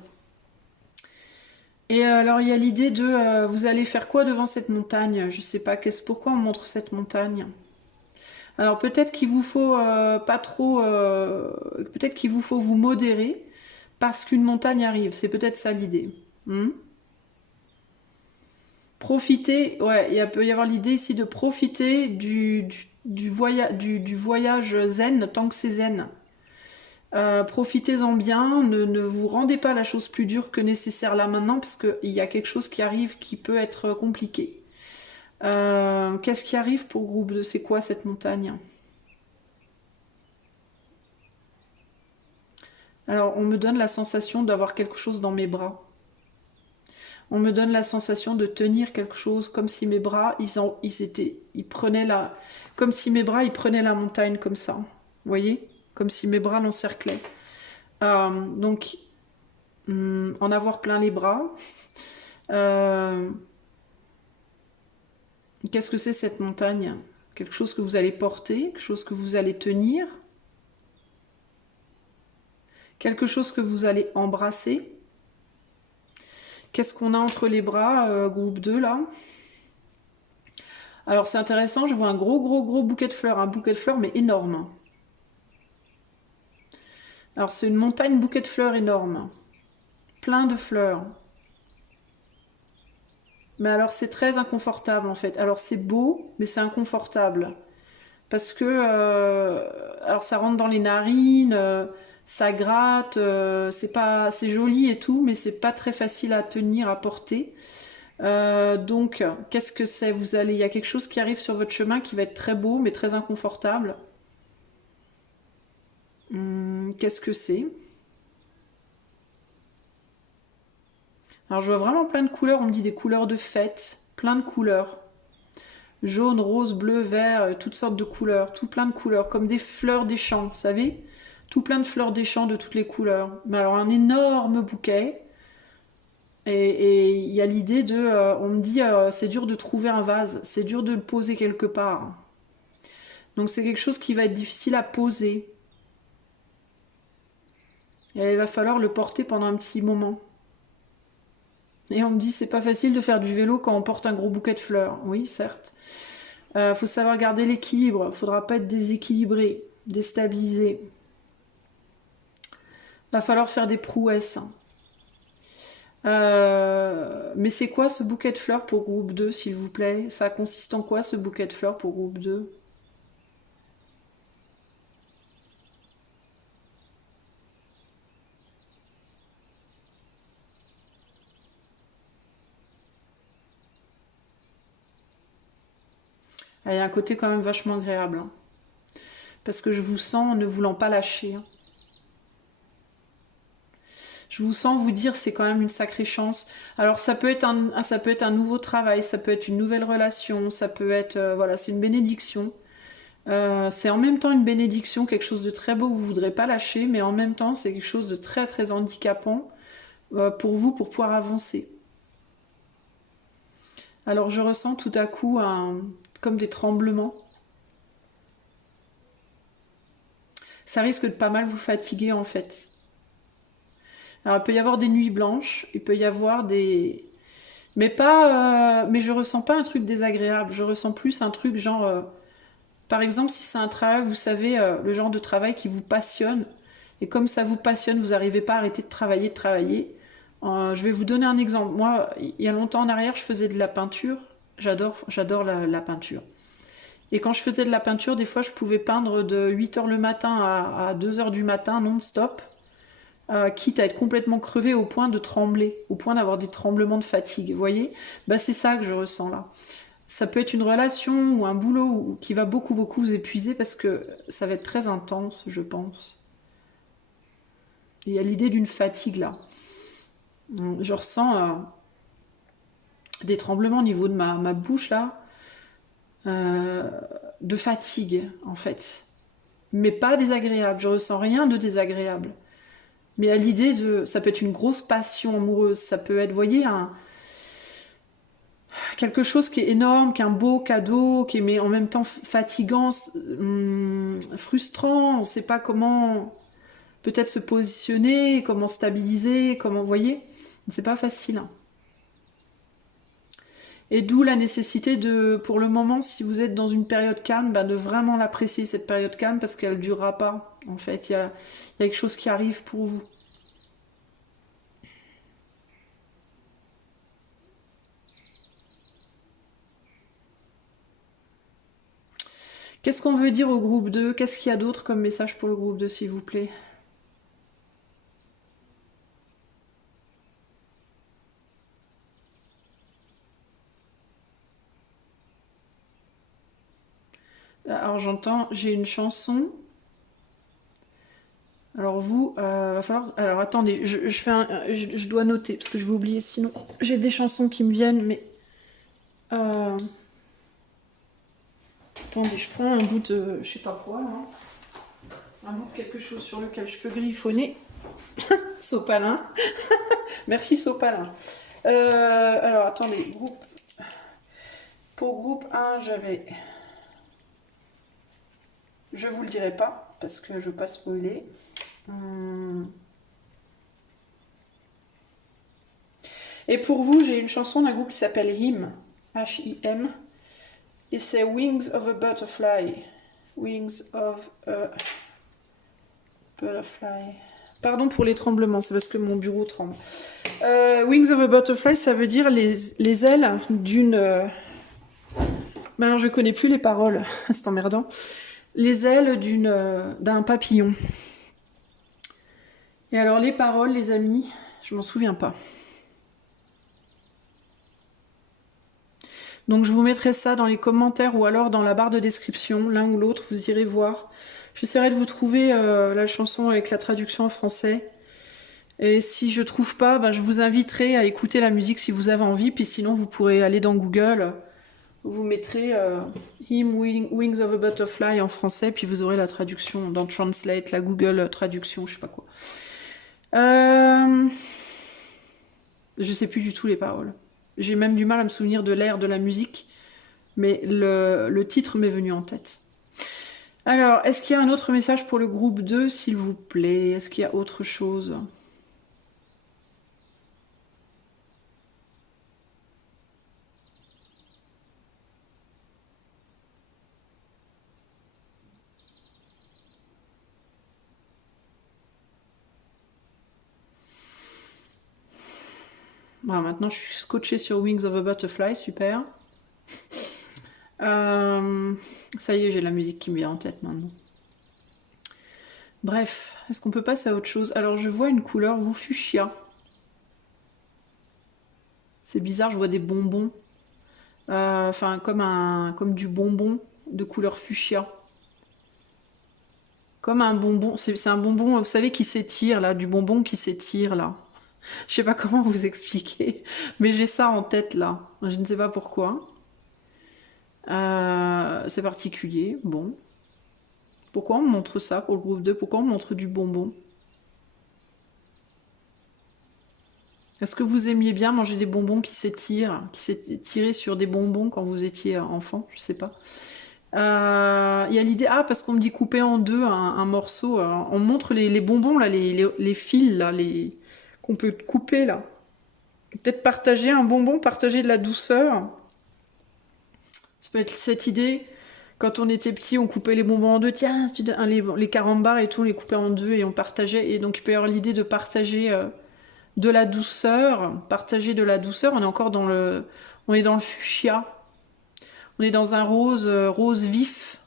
Et alors il y a l'idée de vous allez faire quoi devant cette montagne? Je sais pas, pourquoi on montre cette montagne? Alors peut-être qu'il vous faut pas trop, peut-être qu'il vous faut vous modérer parce qu'une montagne arrive. C'est peut-être ça l'idée. Hmm. Profiter, ouais, peut y avoir l'idée ici de profiter du voyage zen tant que c'est zen. Profitez-en bien, ne vous rendez pas la chose plus dure que nécessaire là maintenant parce qu'il y a quelque chose qui arrive qui peut être compliqué. Qu'est-ce qui arrive pour groupe 2? C'est quoi cette montagne? Alors, on me donne la sensation d'avoir quelque chose dans mes bras. On me donne la sensation de tenir quelque chose comme si mes bras, ils prenaient comme si mes bras, ils prenaient la montagne comme ça. Vous voyez? Comme si mes bras l'encerclaient. Donc, en avoir plein les bras. Qu'est-ce que c'est cette montagne? Quelque chose que vous allez porter, quelque chose que vous allez tenir, quelque chose que vous allez embrasser. Qu'est-ce qu'on a entre les bras, groupe 2 là? Alors c'est intéressant, je vois un gros bouquet de fleurs mais énorme. Alors c'est une montagne bouquet de fleurs énorme, plein de fleurs. Mais alors c'est très inconfortable en fait. Alors c'est beau, mais c'est inconfortable. Parce que alors ça rentre dans les narines, ça gratte, c'est joli et tout, mais c'est pas très facile à tenir, à porter. Donc, qu'est-ce que c'est? Il y a quelque chose qui arrive sur votre chemin qui va être très beau, mais très inconfortable. Qu'est-ce que c'est? Alors, je vois vraiment plein de couleurs. On me dit des couleurs de fête, plein de couleurs. Jaune, rose, bleu, vert, toutes sortes de couleurs, tout plein de couleurs, comme des fleurs des champs, vous savez? Tout plein de fleurs des champs de toutes les couleurs. Mais alors, un énorme bouquet. Et il y a l'idée de, on me dit, c'est dur de trouver un vase, c'est dur de le poser quelque part. Donc c'est quelque chose qui va être difficile à poser. Et il va falloir le porter pendant un petit moment. Et on me dit, c'est pas facile de faire du vélo quand on porte un gros bouquet de fleurs. Oui, certes. Faut savoir garder l'équilibre. Faudra pas être déséquilibré, déstabilisé. Va falloir faire des prouesses. Mais c'est quoi ce bouquet de fleurs pour groupe 2, s'il vous plaît? Ça consiste en quoi ce bouquet de fleurs pour groupe 2? Il y a un côté quand même vachement agréable, hein. Parce que je vous sens ne voulant pas lâcher, hein. Je vous sens vous dire c'est quand même une sacrée chance. Alors ça peut être un nouveau travail, ça peut être une nouvelle relation, ça peut être voilà, c'est une bénédiction. C'est en même temps une bénédiction, quelque chose de très beau que vous voudrez pas lâcher, mais en même temps c'est quelque chose de très très handicapant pour vous pour pouvoir avancer. Alors je ressens tout à coup comme des tremblements. Ça risque de pas mal vous fatiguer en fait. Alors il peut y avoir des nuits blanches, il peut y avoir des, mais je ressens pas un truc désagréable. Je ressens plus un truc genre, par exemple, si c'est un travail, vous savez, le genre de travail qui vous passionne, et comme ça vous passionne, vous n'arrivez pas à arrêter de travailler, de travailler. Je vais vous donner un exemple. Moi, il y a longtemps en arrière, je faisais de la peinture. J'adore la peinture. Et quand je faisais de la peinture, des fois, je pouvais peindre de 8 heures le matin à 2 heures du matin non-stop, quitte à être complètement crevé au point de trembler, au point d'avoir des tremblements de fatigue. Vous voyez? Bah, c'est ça que je ressens là. Ça peut être une relation ou un boulot qui va beaucoup vous épuiser parce que ça va être très intense, je pense. Il y a l'idée d'une fatigue là. Je ressens des tremblements au niveau de ma bouche là, euh, de fatigue en fait. Mais pas désagréable, je ressens rien de désagréable. Mais à l'idée de, ça peut être une grosse passion amoureuse, ça peut être, vous voyez, quelque chose qui est énorme, qui est un beau cadeau, qui est mais en même temps fatigant, frustrant, on ne sait pas comment peut-être se positionner, comment stabiliser, comment, vous voyez, c'est pas facile, hein. Et d'où la nécessité de, pour le moment, si vous êtes dans une période calme, bah, de vraiment l'apprécier cette période calme parce qu'elle ne durera pas. En fait, il y a quelque chose qui arrive pour vous. Qu'est-ce qu'on veut dire au groupe 2? Qu'est-ce qu'il y a d'autre comme message pour le groupe 2, s'il vous plaît? Alors j'entends, j'ai une chanson. Alors vous, va falloir. Alors attendez, je fais je dois noter parce que je vais oublier sinon. J'ai des chansons qui me viennent, mais euh, attendez, je prends un bout de, je sais pas quoi là, un bout de quelque chose sur lequel je peux griffonner. Sopalin, merci Sopalin. Alors attendez, groupe. Pour groupe 1, j'avais. Je vous le dirai pas parce que je veux pas spoiler. Et pour vous, j'ai une chanson d'un groupe qui s'appelle Him, H-I-M, et c'est Wings of a Butterfly. Wings of a Butterfly. Pardon pour les tremblements, c'est parce que mon bureau tremble. Wings of a Butterfly, ça veut dire les ailes d'une... Ben alors je connais plus les paroles, c'est emmerdant. Les ailes d'un papillon. Et alors les paroles, les amis, je m'en souviens pas. Donc je vous mettrai ça dans les commentaires ou alors dans la barre de description, l'un ou l'autre, vous irez voir. J'essaierai de vous trouver la chanson avec la traduction en français. Et si je trouve pas, ben, je vous inviterai à écouter la musique si vous avez envie. Puis sinon, vous pourrez aller dans Google, vous mettrez Him Wings of a Butterfly en français, puis vous aurez la traduction dans Translate, la Google traduction, je sais pas quoi. Je sais plus du tout les paroles. J'ai même du mal à me souvenir de l'air de la musique, mais le titre m'est venu en tête. Alors, est-ce qu'il y a un autre message pour le groupe 2, s'il vous plaît? Est-ce qu'il y a autre chose? Voilà, maintenant, je suis scotchée sur Wings of a Butterfly, super. Ça y est, j'ai la musique qui me vient en tête maintenant. Bref, est-ce qu'on peut passer à autre chose? Alors, je vois une couleur, vous, fuchsia. C'est bizarre, je vois des bonbons. Enfin, comme du bonbon de couleur fuchsia. Comme un bonbon, c'est un bonbon, vous savez, qui s'étire, là, du bonbon qui s'étire, là. Je sais pas comment vous expliquer, mais j'ai ça en tête, là. Je ne sais pas pourquoi. C'est particulier, bon. Pourquoi on me montre ça pour le groupe 2? Pourquoi on me montre du bonbon? Est-ce que vous aimiez bien manger des bonbons qui s'étiraient sur des bonbons quand vous étiez enfant? Je sais pas. Il y a l'idée, parce qu'on me dit couper en deux un morceau. Alors, on montre les bonbons, là, les fils, là, qu'on peut couper, là. Peut-être partager un bonbon, partager de la douceur. Ça peut être cette idée. Quand on était petit, on coupait les bonbons en deux. Tiens, les carambars et tout, on les coupait en deux et on partageait. Et donc, il peut y avoir l'idée de partager de la douceur. Partager de la douceur. On est encore on est dans le fuchsia. On est dans un rose vif.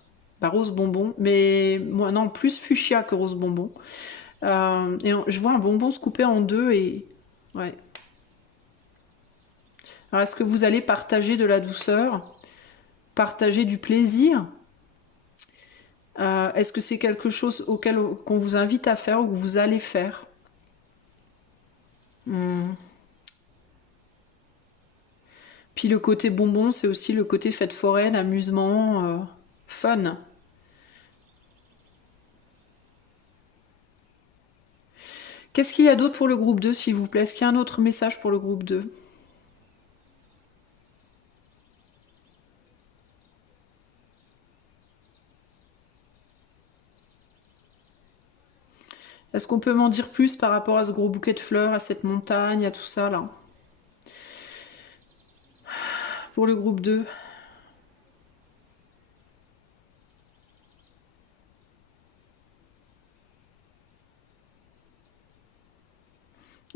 Bah, rose bonbon. Mais moi, non, plus fuchsia que rose bonbon. Je vois un bonbon se couper en deux et... Ouais. Alors, est-ce que vous allez partager de la douceur? Partager du plaisir? Est-ce que c'est quelque chose qu'on vous invite à faire ou que vous allez faire? Puis le côté bonbon, c'est aussi le côté fête foraine, amusement, fun. Qu'est-ce qu'il y a d'autre pour le groupe 2, s'il vous plaît? Est-ce qu'il y a un autre message pour le groupe 2? Est-ce qu'on peut m'en dire plus par rapport à ce gros bouquet de fleurs, à cette montagne, à tout ça là? pour le groupe 2.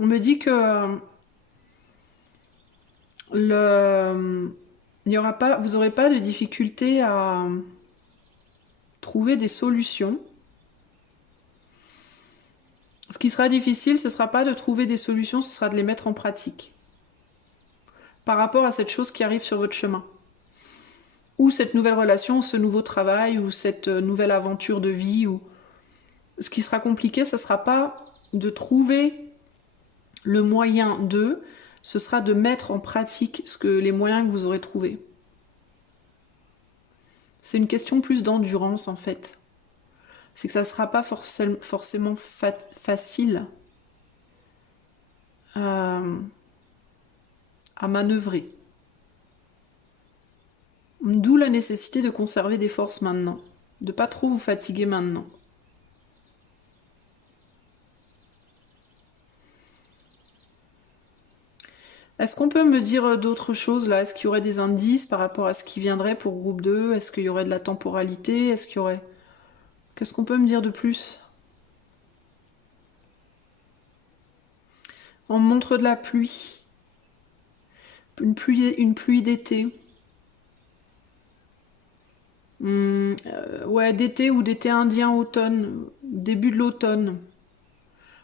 On me dit que il y aura pas, vous n'aurez pas de difficulté à trouver des solutions. Ce qui sera difficile, ce ne sera pas de trouver des solutions, ce sera de les mettre en pratique. Par rapport à cette chose qui arrive sur votre chemin. Ou cette nouvelle relation, ce nouveau travail, ou cette nouvelle aventure de vie. Ou... Ce qui sera compliqué, ce ne sera pas de trouver le moyen de, ce sera de mettre en pratique les moyens que vous aurez trouvés. C'est une question plus d'endurance en fait. C'est que ça ne sera pas forcément facile à manœuvrer. D'où la nécessité de conserver des forces maintenant, de ne pas trop vous fatiguer maintenant. Est-ce qu'on peut me dire d'autres choses là? Est-ce qu'il y aurait des indices par rapport à ce qui viendrait pour groupe 2? Est-ce qu'il y aurait de la temporalité? Est-ce qu'il y aurait... Qu'est-ce qu'on peut me dire de plus? On me montre de la pluie. Une pluie d'été. Ouais, d'été ou d'été indien automne. Début de l'automne.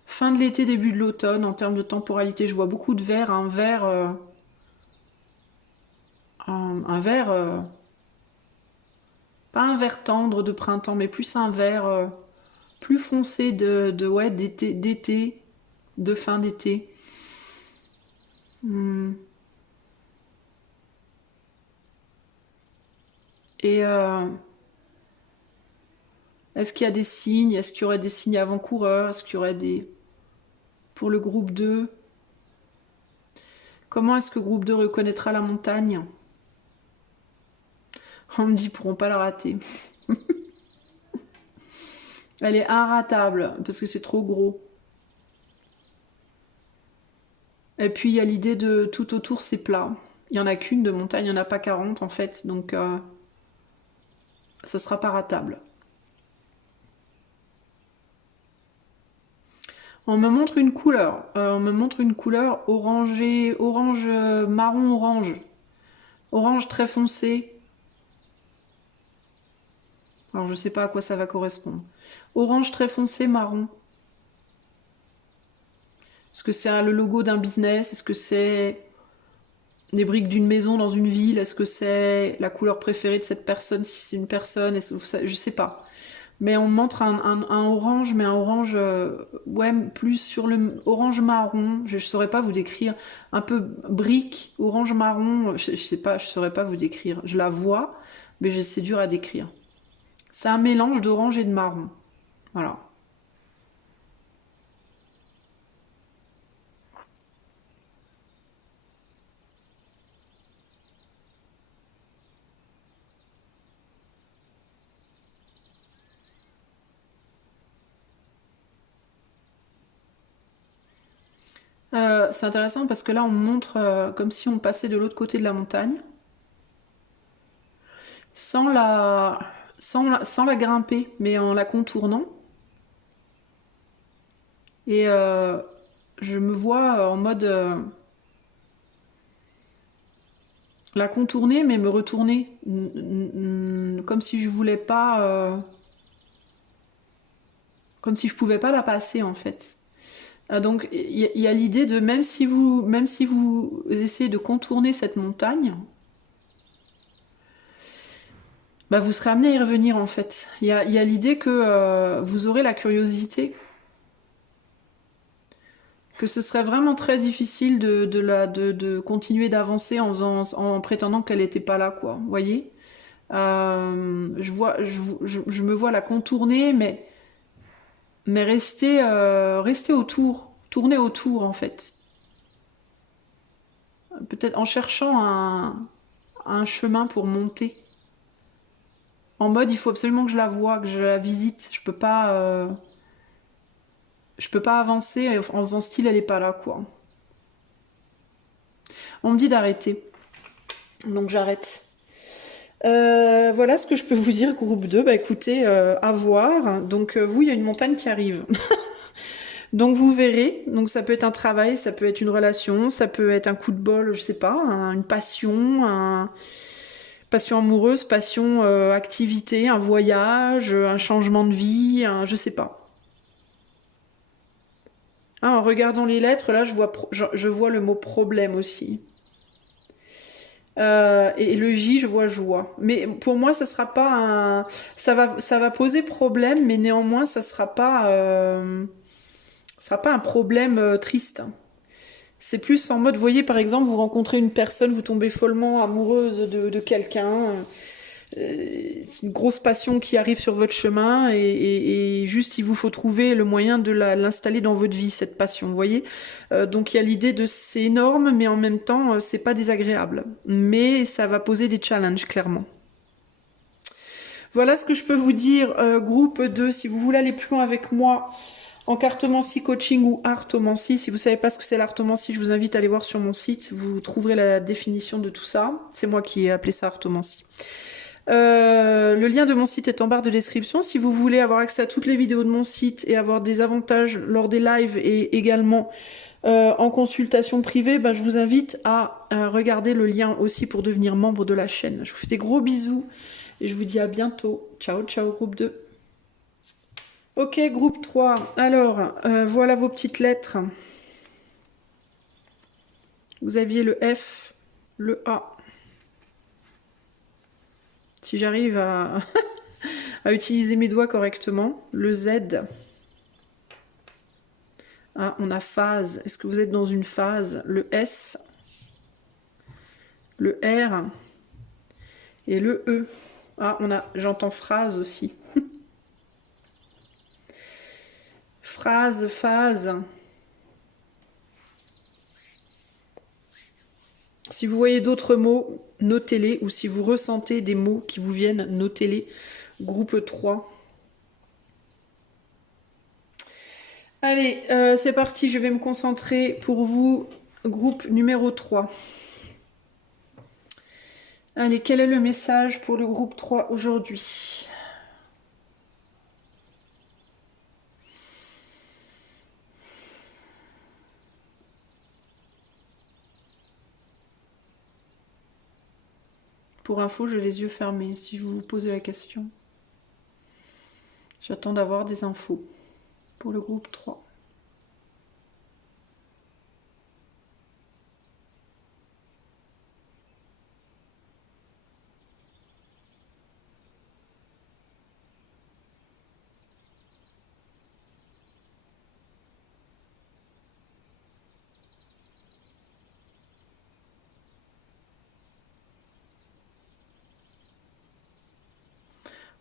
Fin de l'été, début de l'automne, en termes de temporalité. Je vois beaucoup de vert, un vert... un vert... pas un vert tendre de printemps, mais plus un vert plus foncé ouais, d'été, de fin d'été. Et est-ce qu'il y a des signes? Est-ce qu'il y aurait des signes avant-coureurs? Est-ce qu'il y aurait des... Pour le groupe 2, comment est-ce que groupe 2 reconnaîtra la montagne? On me dit, ils pourront pas la rater. Elle est inratable, parce que c'est trop gros. Et puis, il y a l'idée de tout autour, c'est plat. Il n'y en a qu'une de montagne, il n'y en a pas 40 en fait, donc ça sera pas ratable. On me montre une couleur. On me montre une couleur orangée, orange, marron orange. Orange très foncé. Alors je sais pas à quoi ça va correspondre. Orange très foncé, marron. Est-ce que c'est le logo d'un business? Est-ce que c'est les briques d'une maison dans une ville? Est-ce que c'est la couleur préférée de cette personne si c'est une personne? Je sais pas. Mais on montre un orange, mais un orange, ouais, plus sur le orange marron. Je saurais pas vous décrire. Un peu brique, orange marron. Je sais pas, je saurais pas vous décrire. Je la vois, mais c'est dur à décrire. C'est un mélange d'orange et de marron. Voilà. C'est intéressant parce que là on montre comme si on passait de l'autre côté de la montagne sans sans la grimper mais en la contournant et je me vois en mode la contourner mais me retourner comme si je voulais pas comme si je pouvais pas la passer en fait. Donc il y a l'idée de même si vous essayez de contourner cette montagne, bah vous serez amené à y revenir en fait. Il y a l'idée que vous aurez la curiosité, que ce serait vraiment très difficile de continuer d'avancer en prétendant qu'elle n'était pas là, quoi. Vous voyez? Je me vois la contourner, mais rester autour, tourner autour en fait. Peut-être en cherchant un chemin pour monter. En mode, il faut absolument que je la voie, que je la visite. Je peux pas avancer en faisant style, elle est pas là, quoi. On me dit d'arrêter. Donc j'arrête. Voilà ce que je peux vous dire, groupe 2. Bah écoutez, à voir. Donc vous, il y a une montagne qui arrive. Donc vous verrez. Donc ça peut être un travail, ça peut être une relation, ça peut être un coup de bol, je sais pas, une passion, passion amoureuse, passion activité, un voyage, un changement de vie, je sais pas. Ah, en regardant les lettres, là, je vois le mot problème aussi. Et le J, je vois joie. Mais pour moi, ça sera pas un. Ça va poser problème, mais néanmoins, ça sera pas un problème triste. C'est plus en mode, vous voyez, par exemple, vous rencontrez une personne, vous tombez follement amoureuse de quelqu'un. C'est une grosse passion qui arrive sur votre chemin et juste il vous faut trouver le moyen de l'installer dans votre vie, cette passion, vous voyez. Donc il y a l'idée de c'est énorme, mais en même temps c'est pas désagréable. Mais ça va poser des challenges, clairement. Voilà ce que je peux vous dire, groupe 2, si vous voulez aller plus loin avec moi en cartomancie coaching ou artomancie. Si vous ne savez pas ce que c'est l'artomancie, je vous invite à aller voir sur mon site, vous trouverez la définition de tout ça. C'est moi qui ai appelé ça artomancie. Le lien de mon site est en barre de description. Si vous voulez avoir accès à toutes les vidéos de mon site et avoir des avantages lors des lives et également en consultation privée, ben, je vous invite à regarder le lien aussi pour devenir membre de la chaîne. Je vous fais des gros bisous et je vous dis à bientôt. Ciao, ciao, groupe 2. Ok, groupe 3. Alors, voilà vos petites lettres. Vous aviez le F, le A. Si j'arrive à, à utiliser mes doigts correctement, le Z. Ah, on a phase. Est-ce que vous êtes dans une phase? Le S, le R et le E. Ah, j'entends phrase aussi. Phrase, phase. Si vous voyez d'autres mots, notez-les. Ou si vous ressentez des mots qui vous viennent, notez-les. Groupe 3. Allez, c'est parti. Je vais me concentrer pour vous. Groupe numéro 3. Allez, quel est le message pour le groupe 3 aujourd'hui? Pour info, j'ai les yeux fermés si je vous posez la question. J'attends d'avoir des infos pour le groupe 3.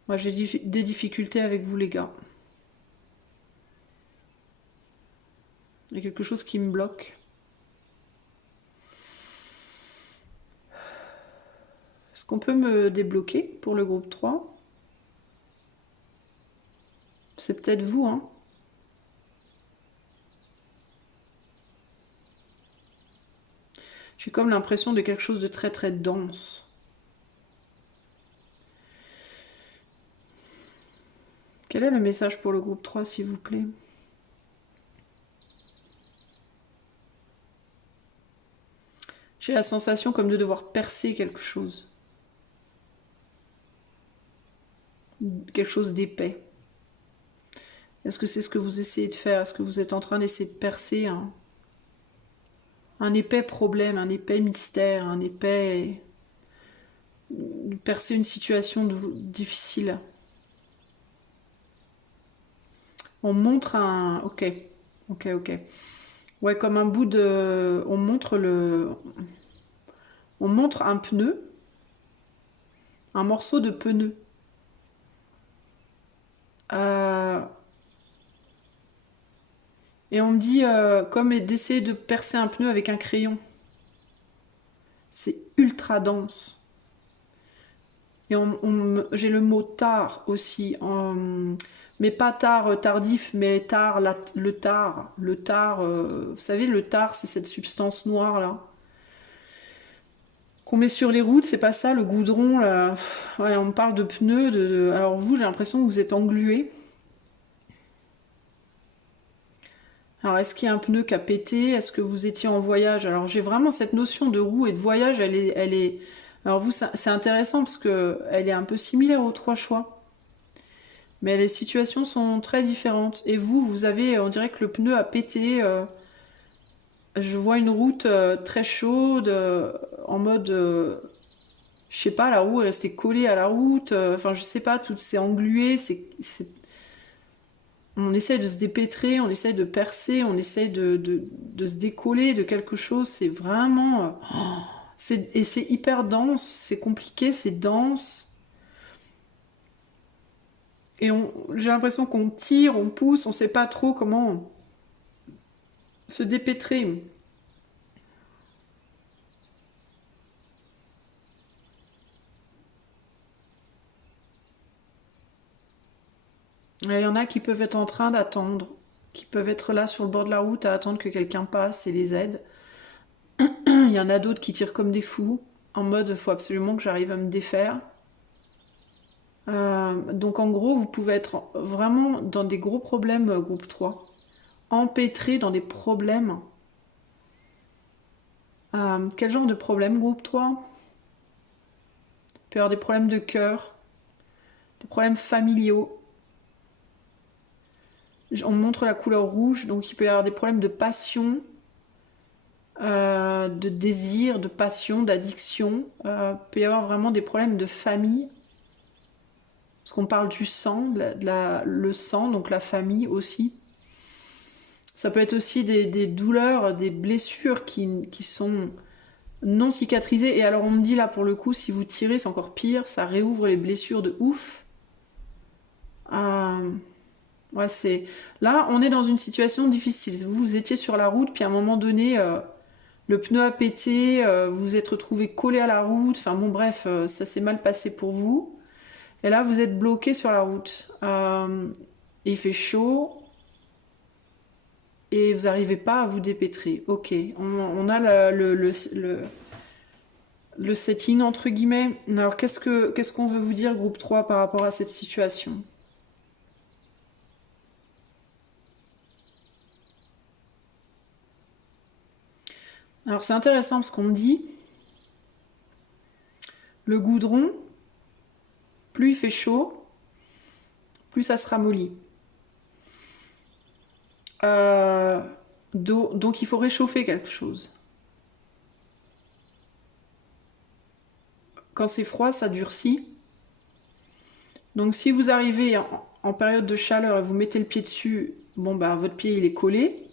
Moi, j'ai des difficultés avec vous, les gars. Il y a quelque chose qui me bloque. Est-ce qu'on peut me débloquer pour le groupe 3? C'est peut-être vous, hein? J'ai comme l'impression de quelque chose de très très dense. Quel est le message pour le groupe 3, s'il vous plaît? J'ai la sensation comme de devoir percer quelque chose. Quelque chose d'épais. Est-ce que c'est ce que vous essayez de faire? Est-ce que vous êtes en train d'essayer de percer un épais problème, un épais mystère, un épais... percer une situation difficile? On montre un... Ok, ok, ok. Ouais, comme un bout de... On montre un pneu, un morceau de pneu. Et on me dit comme d'essayer de percer un pneu avec un crayon. C'est ultra dense. Et j'ai le mot tard aussi. Mais pas tard tardif, mais tard, le tard. Le tard, vous savez, le tard, c'est cette substance noire là. qu'on met sur les routes, c'est pas ça, le goudron, là. Ouais, on me parle de pneus, alors vous, j'ai l'impression que vous êtes englué. Alors, est-ce qu'il y a un pneu qui a pété? Est-ce que vous étiez en voyage? Alors, j'ai vraiment cette notion de roue et de voyage, elle est... Alors vous, c'est intéressant parce que elle est un peu similaire aux trois choix. Mais les situations sont très différentes. Et vous avez, on dirait que le pneu a pété. Je vois une route très chaude, en mode, je sais pas, la roue est restée collée à la route. Enfin, je sais pas, tout s'est englué. On essaye de se dépêtrer, on essaye de percer, on essaye de se décoller de quelque chose. C'est vraiment, et c'est hyper dense, c'est compliqué, c'est dense. Et j'ai l'impression qu'on tire, on pousse, on sait pas trop comment se dépêtrer. Il y en a qui peuvent être en train d'attendre, qui peuvent être là sur le bord de la route à attendre que quelqu'un passe et les aide. Il y en a d'autres qui tirent comme des fous, en mode faut absolument que j'arrive à me défaire. Donc en gros, vous pouvez être vraiment dans des gros problèmes groupe 3, empêtré dans des problèmes. Quel genre de problème groupe 3? Il peut y avoir des problèmes de cœur, des problèmes familiaux. On montre la couleur rouge, donc il peut y avoir des problèmes de passion, de désir, de passion, d'addiction. Il peut y avoir vraiment des problèmes de famille. Parce qu'on parle du sang, le sang, donc la famille aussi. Ça peut être aussi des douleurs, des blessures qui sont non cicatrisées. Et alors on me dit là pour le coup, si vous tirez, c'est encore pire, ça réouvre les blessures de ouf. Ouais, là, on est dans une situation difficile. Vous étiez sur la route, puis à un moment donné, le pneu a pété, vous vous êtes retrouvé collé à la route. Enfin bon, bref, ça s'est mal passé pour vous. Et là, vous êtes bloqué sur la route. Et il fait chaud. Et vous n'arrivez pas à vous dépêtrer. Ok, on a le setting, entre guillemets. Alors, qu'est-ce qu'on veut vous dire, groupe 3, par rapport à cette situation? Alors, c'est intéressant parce qu'on me dit, le goudron, plus il fait chaud, plus ça se ramollit. Donc, il faut réchauffer quelque chose. Quand c'est froid, ça durcit. Donc si vous arrivez en période de chaleur et vous mettez le pied dessus, bon bah votre pied il est collé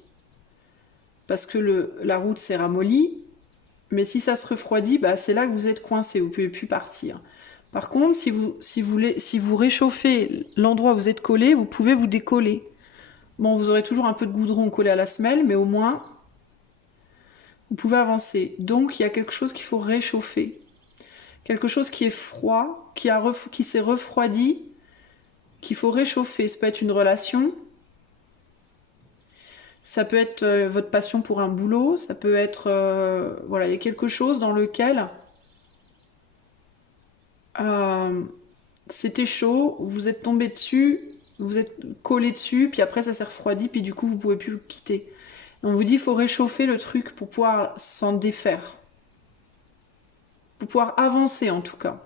parce que la route s'est ramollie. Mais si ça se refroidit, bah c'est là que vous êtes coincé, vous pouvez plus partir. Par contre, si vous réchauffez l'endroit où vous êtes collé, vous pouvez vous décoller. Bon, vous aurez toujours un peu de goudron collé à la semelle, mais au moins vous pouvez avancer. Donc il y a quelque chose qu'il faut réchauffer. Quelque chose qui est froid, qui s'est refroidi, qu'il faut réchauffer. Ça peut être une relation, ça peut être votre passion pour un boulot, ça peut être... voilà, il y a quelque chose dans lequel c'était chaud, vous êtes tombé dessus, vous êtes collé dessus, puis après ça s'est refroidi, puis du coup vous pouvez plus le quitter. On vous dit il faut réchauffer le truc pour pouvoir s'en défaire. Pour pouvoir avancer en tout cas.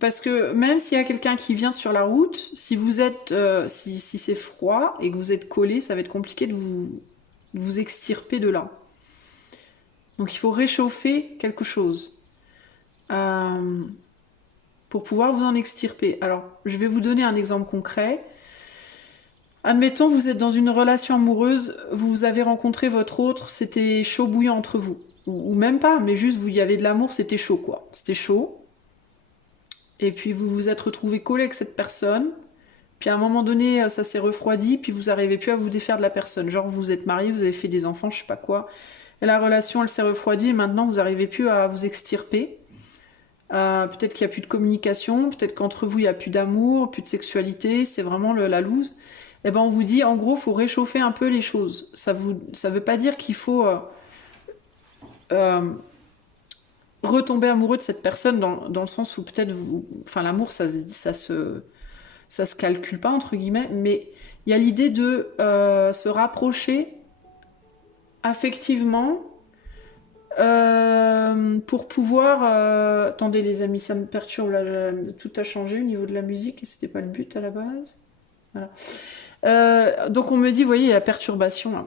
Parce que même s'il y a quelqu'un qui vient sur la route, si vous êtes, si c'est froid et que vous êtes collé, ça va être compliqué de vous extirper de là. Donc il faut réchauffer quelque chose pour pouvoir vous en extirper. Alors je vais vous donner un exemple concret. Admettons, vous êtes dans une relation amoureuse, vous avez rencontré votre autre, c'était chaud bouillant entre vous. Ou même pas, mais juste il y avait de l'amour, c'était chaud quoi. C'était chaud. Et puis vous vous êtes retrouvé collé avec cette personne. Puis à un moment donné, ça s'est refroidi, puis vous n'arrivez plus à vous défaire de la personne. Genre vous êtes marié, vous avez fait des enfants, je sais pas quoi. Et la relation, elle s'est refroidie, et maintenant vous n'arrivez plus à vous extirper. Peut-être qu'il n'y a plus de communication, peut-être qu'entre vous, il n'y a plus d'amour, plus de sexualité, c'est vraiment la loose. eh ben on vous dit en gros, faut réchauffer un peu les choses. Ça veut pas dire qu'il faut euh, retomber amoureux de cette personne dans le sens où peut-être enfin l'amour ça se calcule pas entre guillemets, mais il y a l'idée de se rapprocher affectivement pour pouvoir. Attendez les amis, ça me perturbe là, tout a changé au niveau de la musique et c'était pas le but à la base. Voilà. Donc on me dit, vous voyez, il y a perturbation là.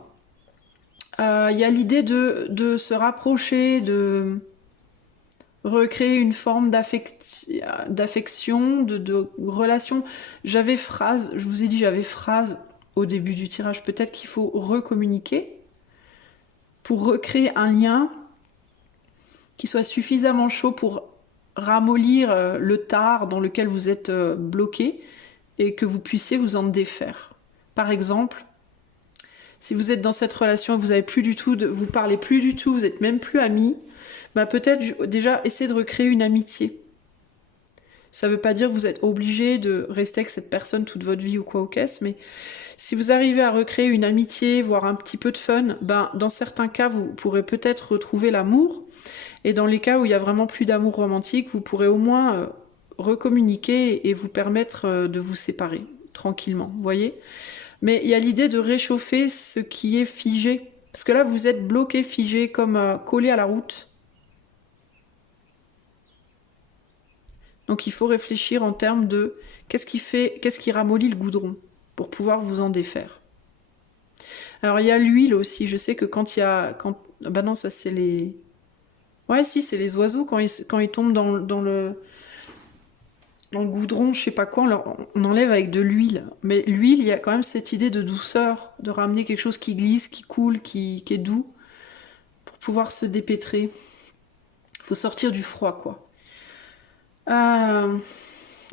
Il y a l'idée de se rapprocher, de recréer une forme d'affection, de relation. J'avais phrase, je vous ai dit j'avais phrase au début du tirage, peut-être qu'il faut recommuniquer pour recréer un lien qui soit suffisamment chaud pour ramollir le tard dans lequel vous êtes bloqué et que vous puissiez vous en défaire. Par exemple, si vous êtes dans cette relation, vous avez plus du tout, vous parlez plus du tout, vous êtes même plus amis, bah peut-être déjà essayer de recréer une amitié. Ça veut pas dire que vous êtes obligé de rester avec cette personne toute votre vie ou quoi au caisse, mais si vous arrivez à recréer une amitié, voire un petit peu de fun, ben dans certains cas vous pourrez peut-être retrouver l'amour, et dans les cas où il y a vraiment plus d'amour romantique, vous pourrez au moins recommuniquer et vous permettre de vous séparer tranquillement, vous voyez. Mais il y a l'idée de réchauffer ce qui est figé. Parce que là, vous êtes bloqué, figé, comme collé à la route. Donc il faut réfléchir en termes de qu'est-ce qui ramollit le goudron pour pouvoir vous en défaire. Alors il y a l'huile aussi. Je sais que quand il y a... Bah non, ça c'est les... Ouais, si, c'est les oiseaux quand ils tombent dans le goudron, je sais pas quoi, on enlève avec de l'huile. Mais l'huile, il y a quand même cette idée de douceur, de ramener quelque chose qui glisse, qui coule, qui est doux, pour pouvoir se dépêtrer. Il faut sortir du froid, quoi.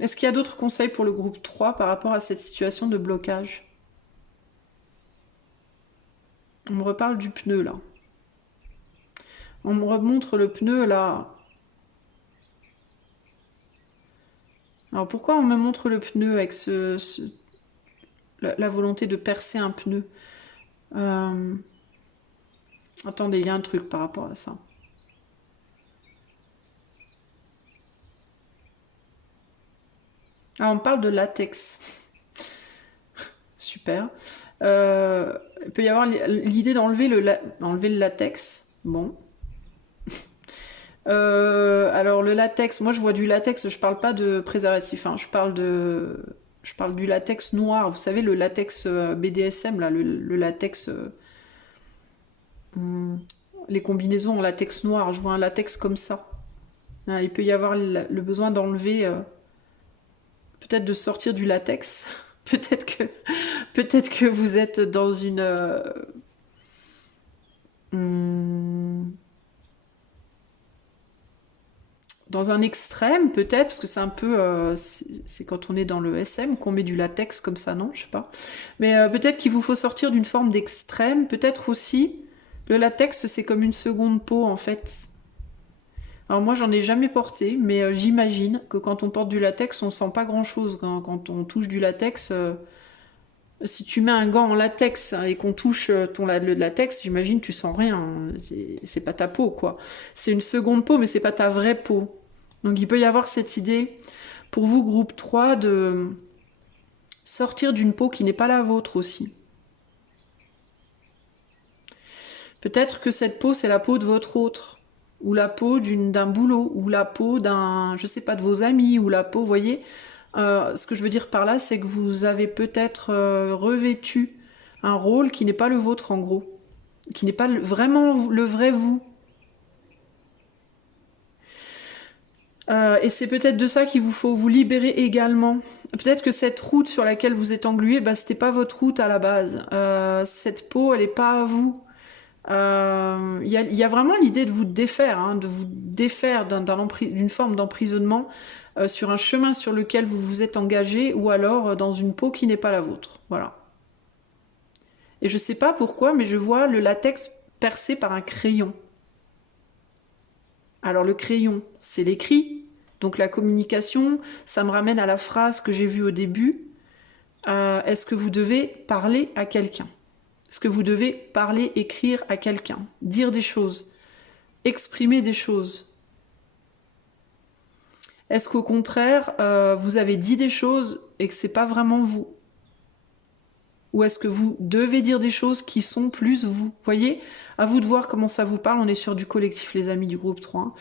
Est-ce qu'il y a d'autres conseils pour le groupe 3 par rapport à cette situation de blocage? On me reparle du pneu, là. On me remontre le pneu, là. Alors pourquoi on me montre le pneu avec la volonté de percer un pneu? Attendez, il y a un truc par rapport à ça. Ah, on parle de latex. Super. Il peut y avoir l'idée d'enlever le latex. Bon. Alors le latex, moi je vois du latex, je parle pas de préservatif, hein, je parle du latex noir, vous savez le latex BDSM là, le latex, les combinaisons en latex noir, je vois un latex comme ça. Il peut y avoir le besoin d'enlever, peut-être de sortir du latex, peut-être que vous êtes dans une dans un extrême peut-être, parce que c'est un peu, c'est quand on est dans le SM qu'on met du latex comme ça, non? Je sais pas. Mais peut-être qu'il vous faut sortir d'une forme d'extrême. Peut-être aussi, le latex c'est comme une seconde peau en fait. Alors moi j'en ai jamais porté, mais j'imagine que quand on porte du latex, on sent pas grand-chose. Quand on touche du latex, si tu mets un gant en latex et qu'on touche le latex, j'imagine tu sens rien. C'est pas ta peau quoi. C'est une seconde peau, mais c'est pas ta vraie peau. Donc il peut y avoir cette idée pour vous groupe 3 de sortir d'une peau qui n'est pas la vôtre aussi. Peut-être que cette peau c'est la peau de votre autre, ou la peau d'un boulot, ou la peau d'un, je sais pas, de vos amis, ou la peau, vous voyez. Ce que je veux dire par là, c'est que vous avez peut-être revêtu un rôle qui n'est pas le vôtre en gros, qui n'est pas vraiment le vrai vous. Et c'est peut-être de ça qu'il vous faut vous libérer également. Peut-être que cette route sur laquelle vous êtes englué, bah, c'était pas votre route à la base. Cette peau, elle est pas à vous. Il y a vraiment l'idée de vous défaire, hein, de vous défaire d'une forme d'emprisonnement sur un chemin sur lequel vous vous êtes engagé ou alors dans une peau qui n'est pas la vôtre. Voilà. Et je sais pas pourquoi, mais je vois le latex percé par un crayon. Alors le crayon, c'est l'écrit, donc la communication, ça me ramène à la phrase que j'ai vue au début. Est-ce que vous devez parler à quelqu'un? Est-ce que vous devez parler, écrire à quelqu'un? Dire des choses? Exprimer des choses? Est-ce qu'au contraire, vous avez dit des choses et que c'est pas vraiment vous? Ou est-ce que vous devez dire des choses qui sont plus vous? Voyez, à vous de voir comment ça vous parle. On est sur du collectif, les amis du groupe 3.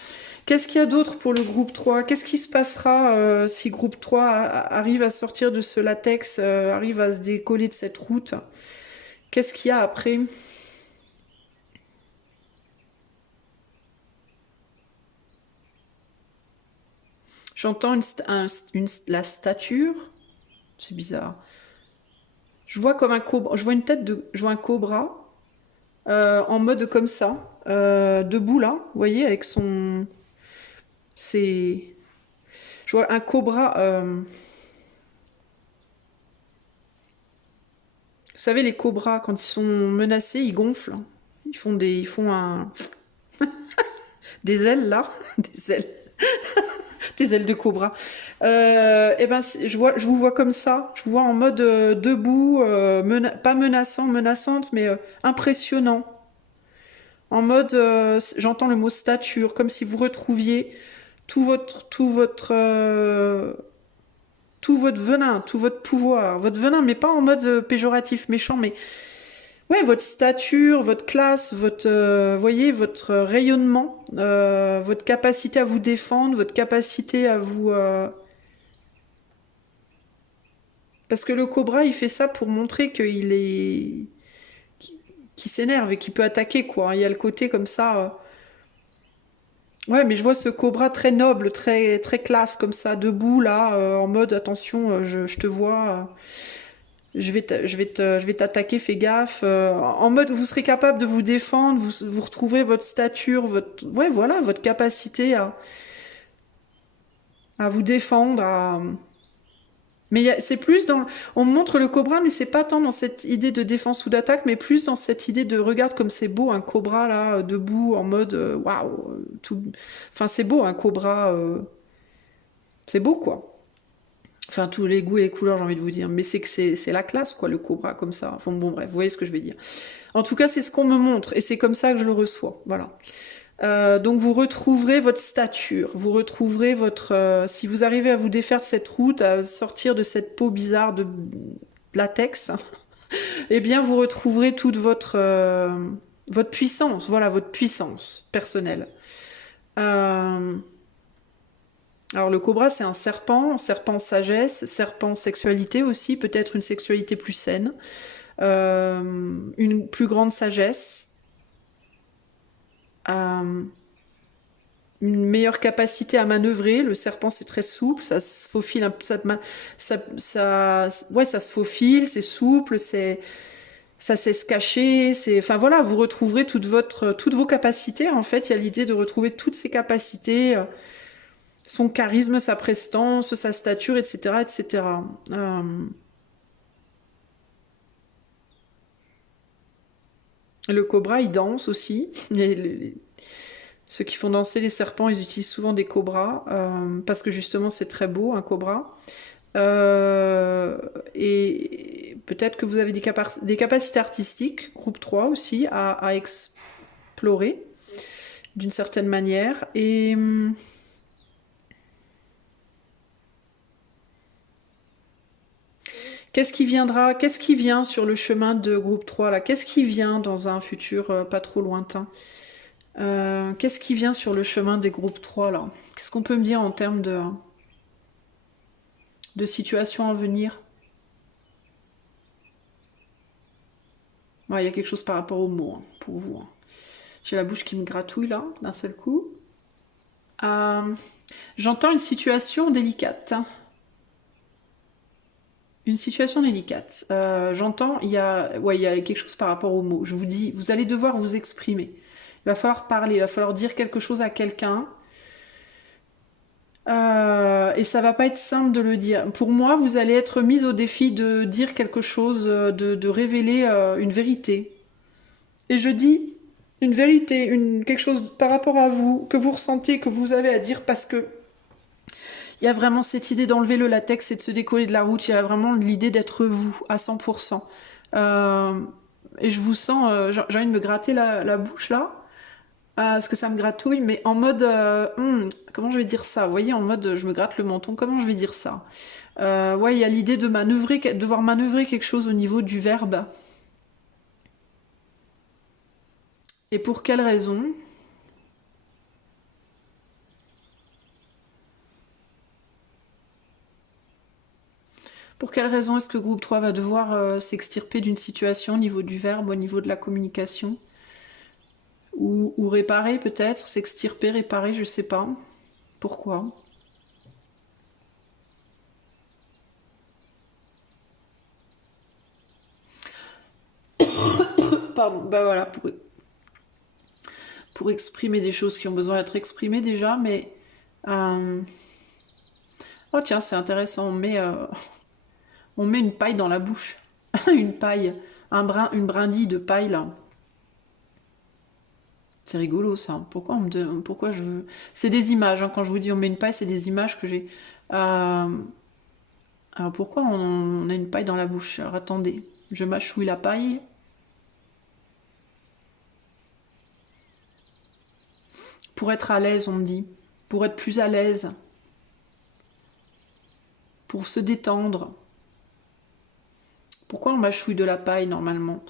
Qu'est-ce qu'il y a d'autre pour le groupe 3? Qu'est-ce qui se passera si groupe 3 arrive à sortir de ce latex, arrive à se décoller de cette route? Qu'est-ce qu'il y a après? J'entends la stature. C'est bizarre. Je vois comme un cobra. Je vois une tête de. Je vois un cobra en mode comme ça, debout là. Vous voyez, avec son. C'est. Je vois un cobra. Vous savez, les cobras, quand ils sont menacés, ils gonflent. Ils font des ailes là, des ailes. Des ailes de cobra. Et ben, je vous vois comme ça. Je vous vois en mode debout, pas menaçante, mais impressionnant. En mode, j'entends le mot stature, comme si vous retrouviez tout votre venin, tout votre pouvoir, votre venin, mais pas en mode péjoratif, méchant, mais ouais, votre stature, votre classe, votre, voyez, votre rayonnement, votre capacité à vous défendre, votre capacité à vous. Parce que le cobra, il fait ça pour montrer qu'il est, qu'il s'énerve et qu'il peut attaquer, quoi. Il y a le côté comme ça. Ouais, mais je vois ce cobra très noble, très très classe, comme ça, debout là, en mode attention, je te vois. Je vais t'attaquer, fais gaffe. En mode, vous serez capable de vous défendre, vous retrouverez votre stature, ouais, voilà, votre capacité à vous défendre. Mais c'est plus dans, on montre le cobra, mais c'est pas tant dans cette idée de défense ou d'attaque, mais plus dans cette idée de regarde comme c'est beau un cobra là, debout, en mode waouh, tout. Enfin, c'est beau un cobra, c'est beau quoi. Enfin, tous les goûts et les couleurs, j'ai envie de vous dire. Mais c'est que c'est la classe, quoi, le cobra, comme ça. Enfin, bon, bref, vous voyez ce que je vais dire. En tout cas, c'est ce qu'on me montre, et c'est comme ça que je le reçois. Voilà. Donc, vous retrouverez votre stature. Vous retrouverez votre... si vous arrivez à vous défaire de cette route, à sortir de cette peau bizarre de latex, eh bien, vous retrouverez toute votre puissance. Voilà, votre puissance personnelle. Alors le cobra c'est un serpent sagesse, serpent sexualité aussi, peut-être une sexualité plus saine, une plus grande sagesse, euh, une meilleure capacité à manœuvrer. Le serpent c'est très souple, ça se faufile, ouais ça se faufile, c'est souple, ça sait se cacher, enfin voilà, vous retrouverez toutes vos capacités en fait. Il y a l'idée de retrouver toutes ces capacités. Son charisme, sa prestance, sa stature, etc. etc. Le cobra, il danse aussi. Ceux qui font danser les serpents, ils utilisent souvent des cobras, parce que justement c'est très beau, un cobra. Et peut-être que vous avez des capacités artistiques, groupe 3 aussi, à explorer d'une certaine manière. Et... qu'est-ce qui viendra? Qu'est-ce qui vient sur le chemin de groupe 3 là? Qu'est-ce qui vient dans un futur pas trop lointain? Qu'est-ce qui vient sur le chemin des groupes 3 là? Qu'est-ce qu'on peut me dire en termes de situation à venir? Ouais, il y a quelque chose par rapport aux mots, hein, pour vous. Hein. J'ai la bouche qui me gratouille là, d'un seul coup. J'entends une situation délicate. Une situation délicate. J'entends, il y a quelque chose par rapport aux mots. Je vous dis, vous allez devoir vous exprimer. Il va falloir parler, il va falloir dire quelque chose à quelqu'un. Et ça va pas être simple de le dire. Pour moi, vous allez être mise au défi de dire quelque chose, de révéler une vérité. Et je dis une vérité, quelque chose par rapport à vous, que vous ressentez, que vous avez à dire, parce que Il y a vraiment cette idée d'enlever le latex et de se décoller de la route. Il y a vraiment l'idée d'être vous à 100%. Et je vous sens, j'ai envie de me gratter la bouche là, parce que ça me gratouille, mais en mode, comment je vais dire ça? Vous voyez, en mode, je me gratte le menton, comment je vais dire ça? Ouais, il y a l'idée de manœuvrer, devoir manœuvrer quelque chose au niveau du verbe. Et pour quelle raison? Pour quelle raison est-ce que groupe 3 va devoir s'extirper d'une situation au niveau du verbe, au niveau de la communication? Ou réparer peut-être, s'extirper, réparer, je sais pas. Pourquoi? Pardon, bah voilà, pour exprimer des choses qui ont besoin d'être exprimées déjà, mais... Oh tiens, c'est intéressant, on met une paille dans la bouche. Une paille, une brindille de paille là. C'est rigolo ça. Pourquoi je veux... C'est des images, hein. Quand je vous dis on met une paille, c'est des images que j'ai. Alors pourquoi on a une paille dans la bouche? Alors attendez, je mâchouille la paille. Pour être à l'aise, on me dit. Pour être plus à l'aise. Pour se détendre. Pourquoi on mâchouille de la paille normalement?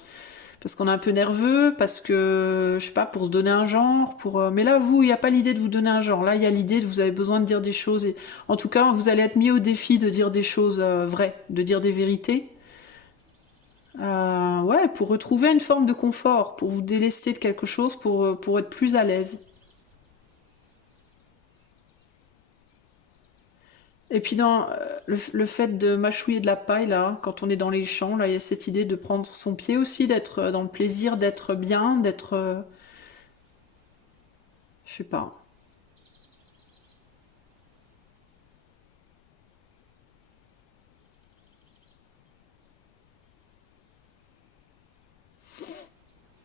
Parce qu'on est un peu nerveux, parce que, je sais pas, pour se donner un genre, mais là, vous, il n'y a pas l'idée de vous donner un genre. Là, il y a l'idée de vous avez besoin de dire des choses. Et... En tout cas, vous allez être mis au défi de dire des choses vraies, de dire des vérités. Ouais, pour retrouver une forme de confort, pour vous délester de quelque chose, pour être plus à l'aise. Et puis dans le fait de mâchouiller de la paille, là, quand on est dans les champs, là, il y a cette idée de prendre son pied aussi, d'être dans le plaisir, d'être bien, d'être... je sais pas.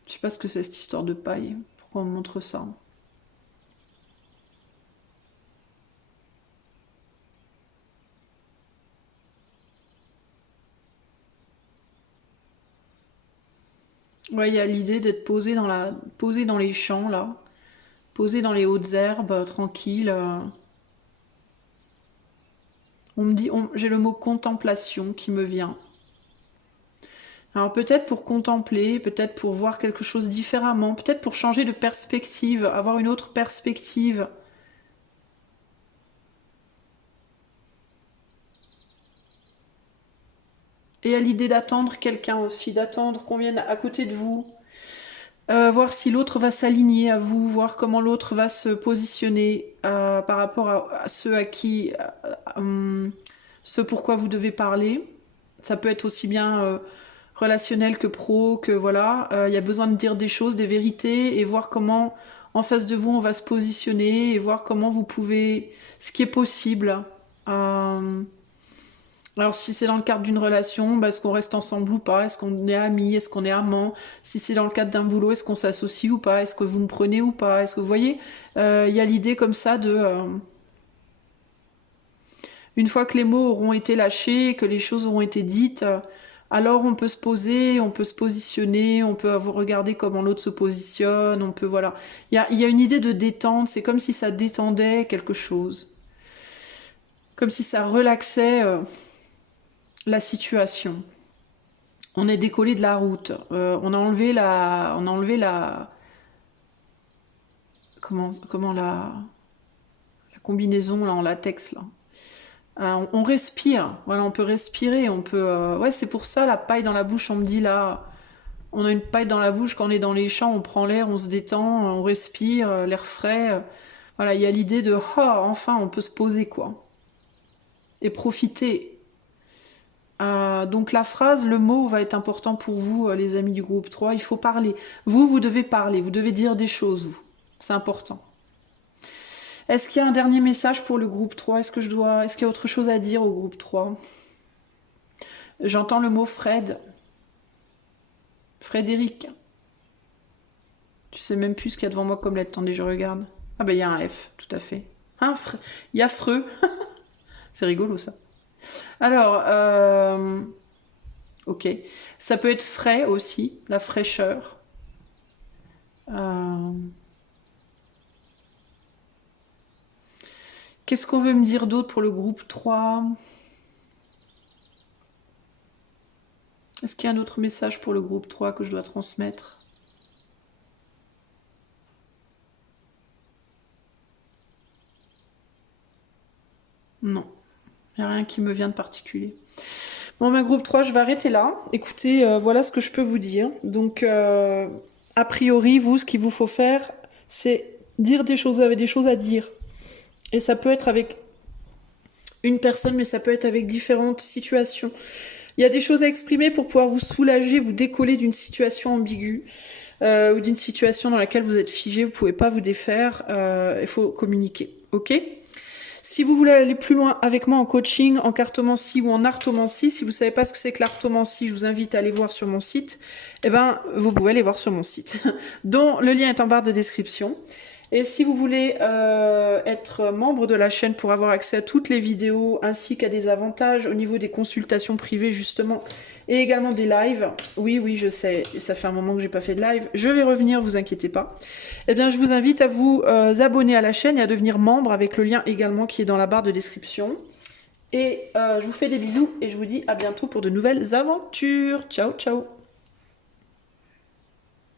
Je sais pas ce que c'est cette histoire de paille. Pourquoi on me montre ça? Ouais, il y a l'idée d'être posé dans les champs, là. Posé dans les hautes herbes, tranquille. On me dit, j'ai le mot contemplation qui me vient. Alors peut-être pour contempler, peut-être pour voir quelque chose différemment, peut-être pour changer de perspective, avoir une autre perspective. Et à l'idée d'attendre quelqu'un aussi, d'attendre qu'on vienne à côté de vous, voir si l'autre va s'aligner à vous, voir comment l'autre va se positionner par rapport à ceux à qui, ce pourquoi vous devez parler. Ça peut être aussi bien relationnel que pro, que voilà. Il y a besoin de dire des choses, des vérités, et voir comment en face de vous on va se positionner, et voir comment vous pouvez, ce qui est possible. Euh, alors si c'est dans le cadre d'une relation, bah, est-ce qu'on reste ensemble ou pas? Est-ce qu'on est amis? Est-ce qu'on est amants? Si c'est dans le cadre d'un boulot, est-ce qu'on s'associe ou pas? Est-ce que vous me prenez ou pas? Est-ce que vous voyez? Il y a l'idée comme ça de... une fois que les mots auront été lâchés, que les choses auront été dites, alors on peut se poser, on peut se positionner, on peut regarder comment l'autre se positionne, on peut... Voilà. Il y a une idée de détente, c'est comme si ça détendait quelque chose. Comme si ça relaxait la situation. On est décollé de la route. On a enlevé la, comment la combinaison là en latex là. On respire. Voilà, on peut respirer. On peut. Ouais, c'est pour ça la paille dans la bouche. On me dit là, on a une paille dans la bouche quand on est dans les champs. On prend l'air, on se détend, on respire, l'air frais. Voilà, il y a l'idée de enfin, on peut se poser quoi et profiter. Donc la phrase, le mot va être important pour vous, les amis du groupe 3. Il faut parler. Vous devez parler. Vous devez dire des choses, vous. C'est important. Est-ce qu'il y a un dernier message pour le groupe 3? Est-ce qu'il y a autre chose à dire au groupe 3? J'entends le mot Fred. Frédéric. Je sais même plus ce qu'il y a devant moi comme lettre. Attendez, je regarde. Ah ben il y a un F, tout à fait. Il y a Freux. C'est rigolo ça. Alors, ok. Ça peut être frais aussi, la fraîcheur. Qu'est-ce qu'on veut me dire d'autre pour le groupe 3? Est-ce qu'il y a un autre message pour le groupe 3 que je dois transmettre? Non, il n'y a rien qui me vient de particulier. Bon, ben, groupe 3, je vais arrêter là. Écoutez, voilà ce que je peux vous dire. Donc, a priori, vous, ce qu'il vous faut faire, c'est dire des choses, vous avez des choses à dire. Et ça peut être avec une personne, mais ça peut être avec différentes situations. Il y a des choses à exprimer pour pouvoir vous soulager, vous décoller d'une situation ambiguë ou d'une situation dans laquelle vous êtes figé, vous ne pouvez pas vous défaire. Il faut communiquer, ok? Si vous voulez aller plus loin avec moi en coaching, en cartomancie ou en artomancie, si vous ne savez pas ce que c'est que l'artomancie, je vous invite à aller voir sur mon site. Eh ben, vous pouvez aller voir sur mon site, dont le lien est en barre de description. Et si vous voulez être membre de la chaîne pour avoir accès à toutes les vidéos, ainsi qu'à des avantages au niveau des consultations privées justement, et également des lives, oui, je sais, ça fait un moment que j'ai pas fait de live, je vais revenir, vous inquiétez pas. Eh bien, je vous invite à vous abonner à la chaîne et à devenir membre avec le lien également qui est dans la barre de description. Et je vous fais des bisous et je vous dis à bientôt pour de nouvelles aventures. Ciao, ciao!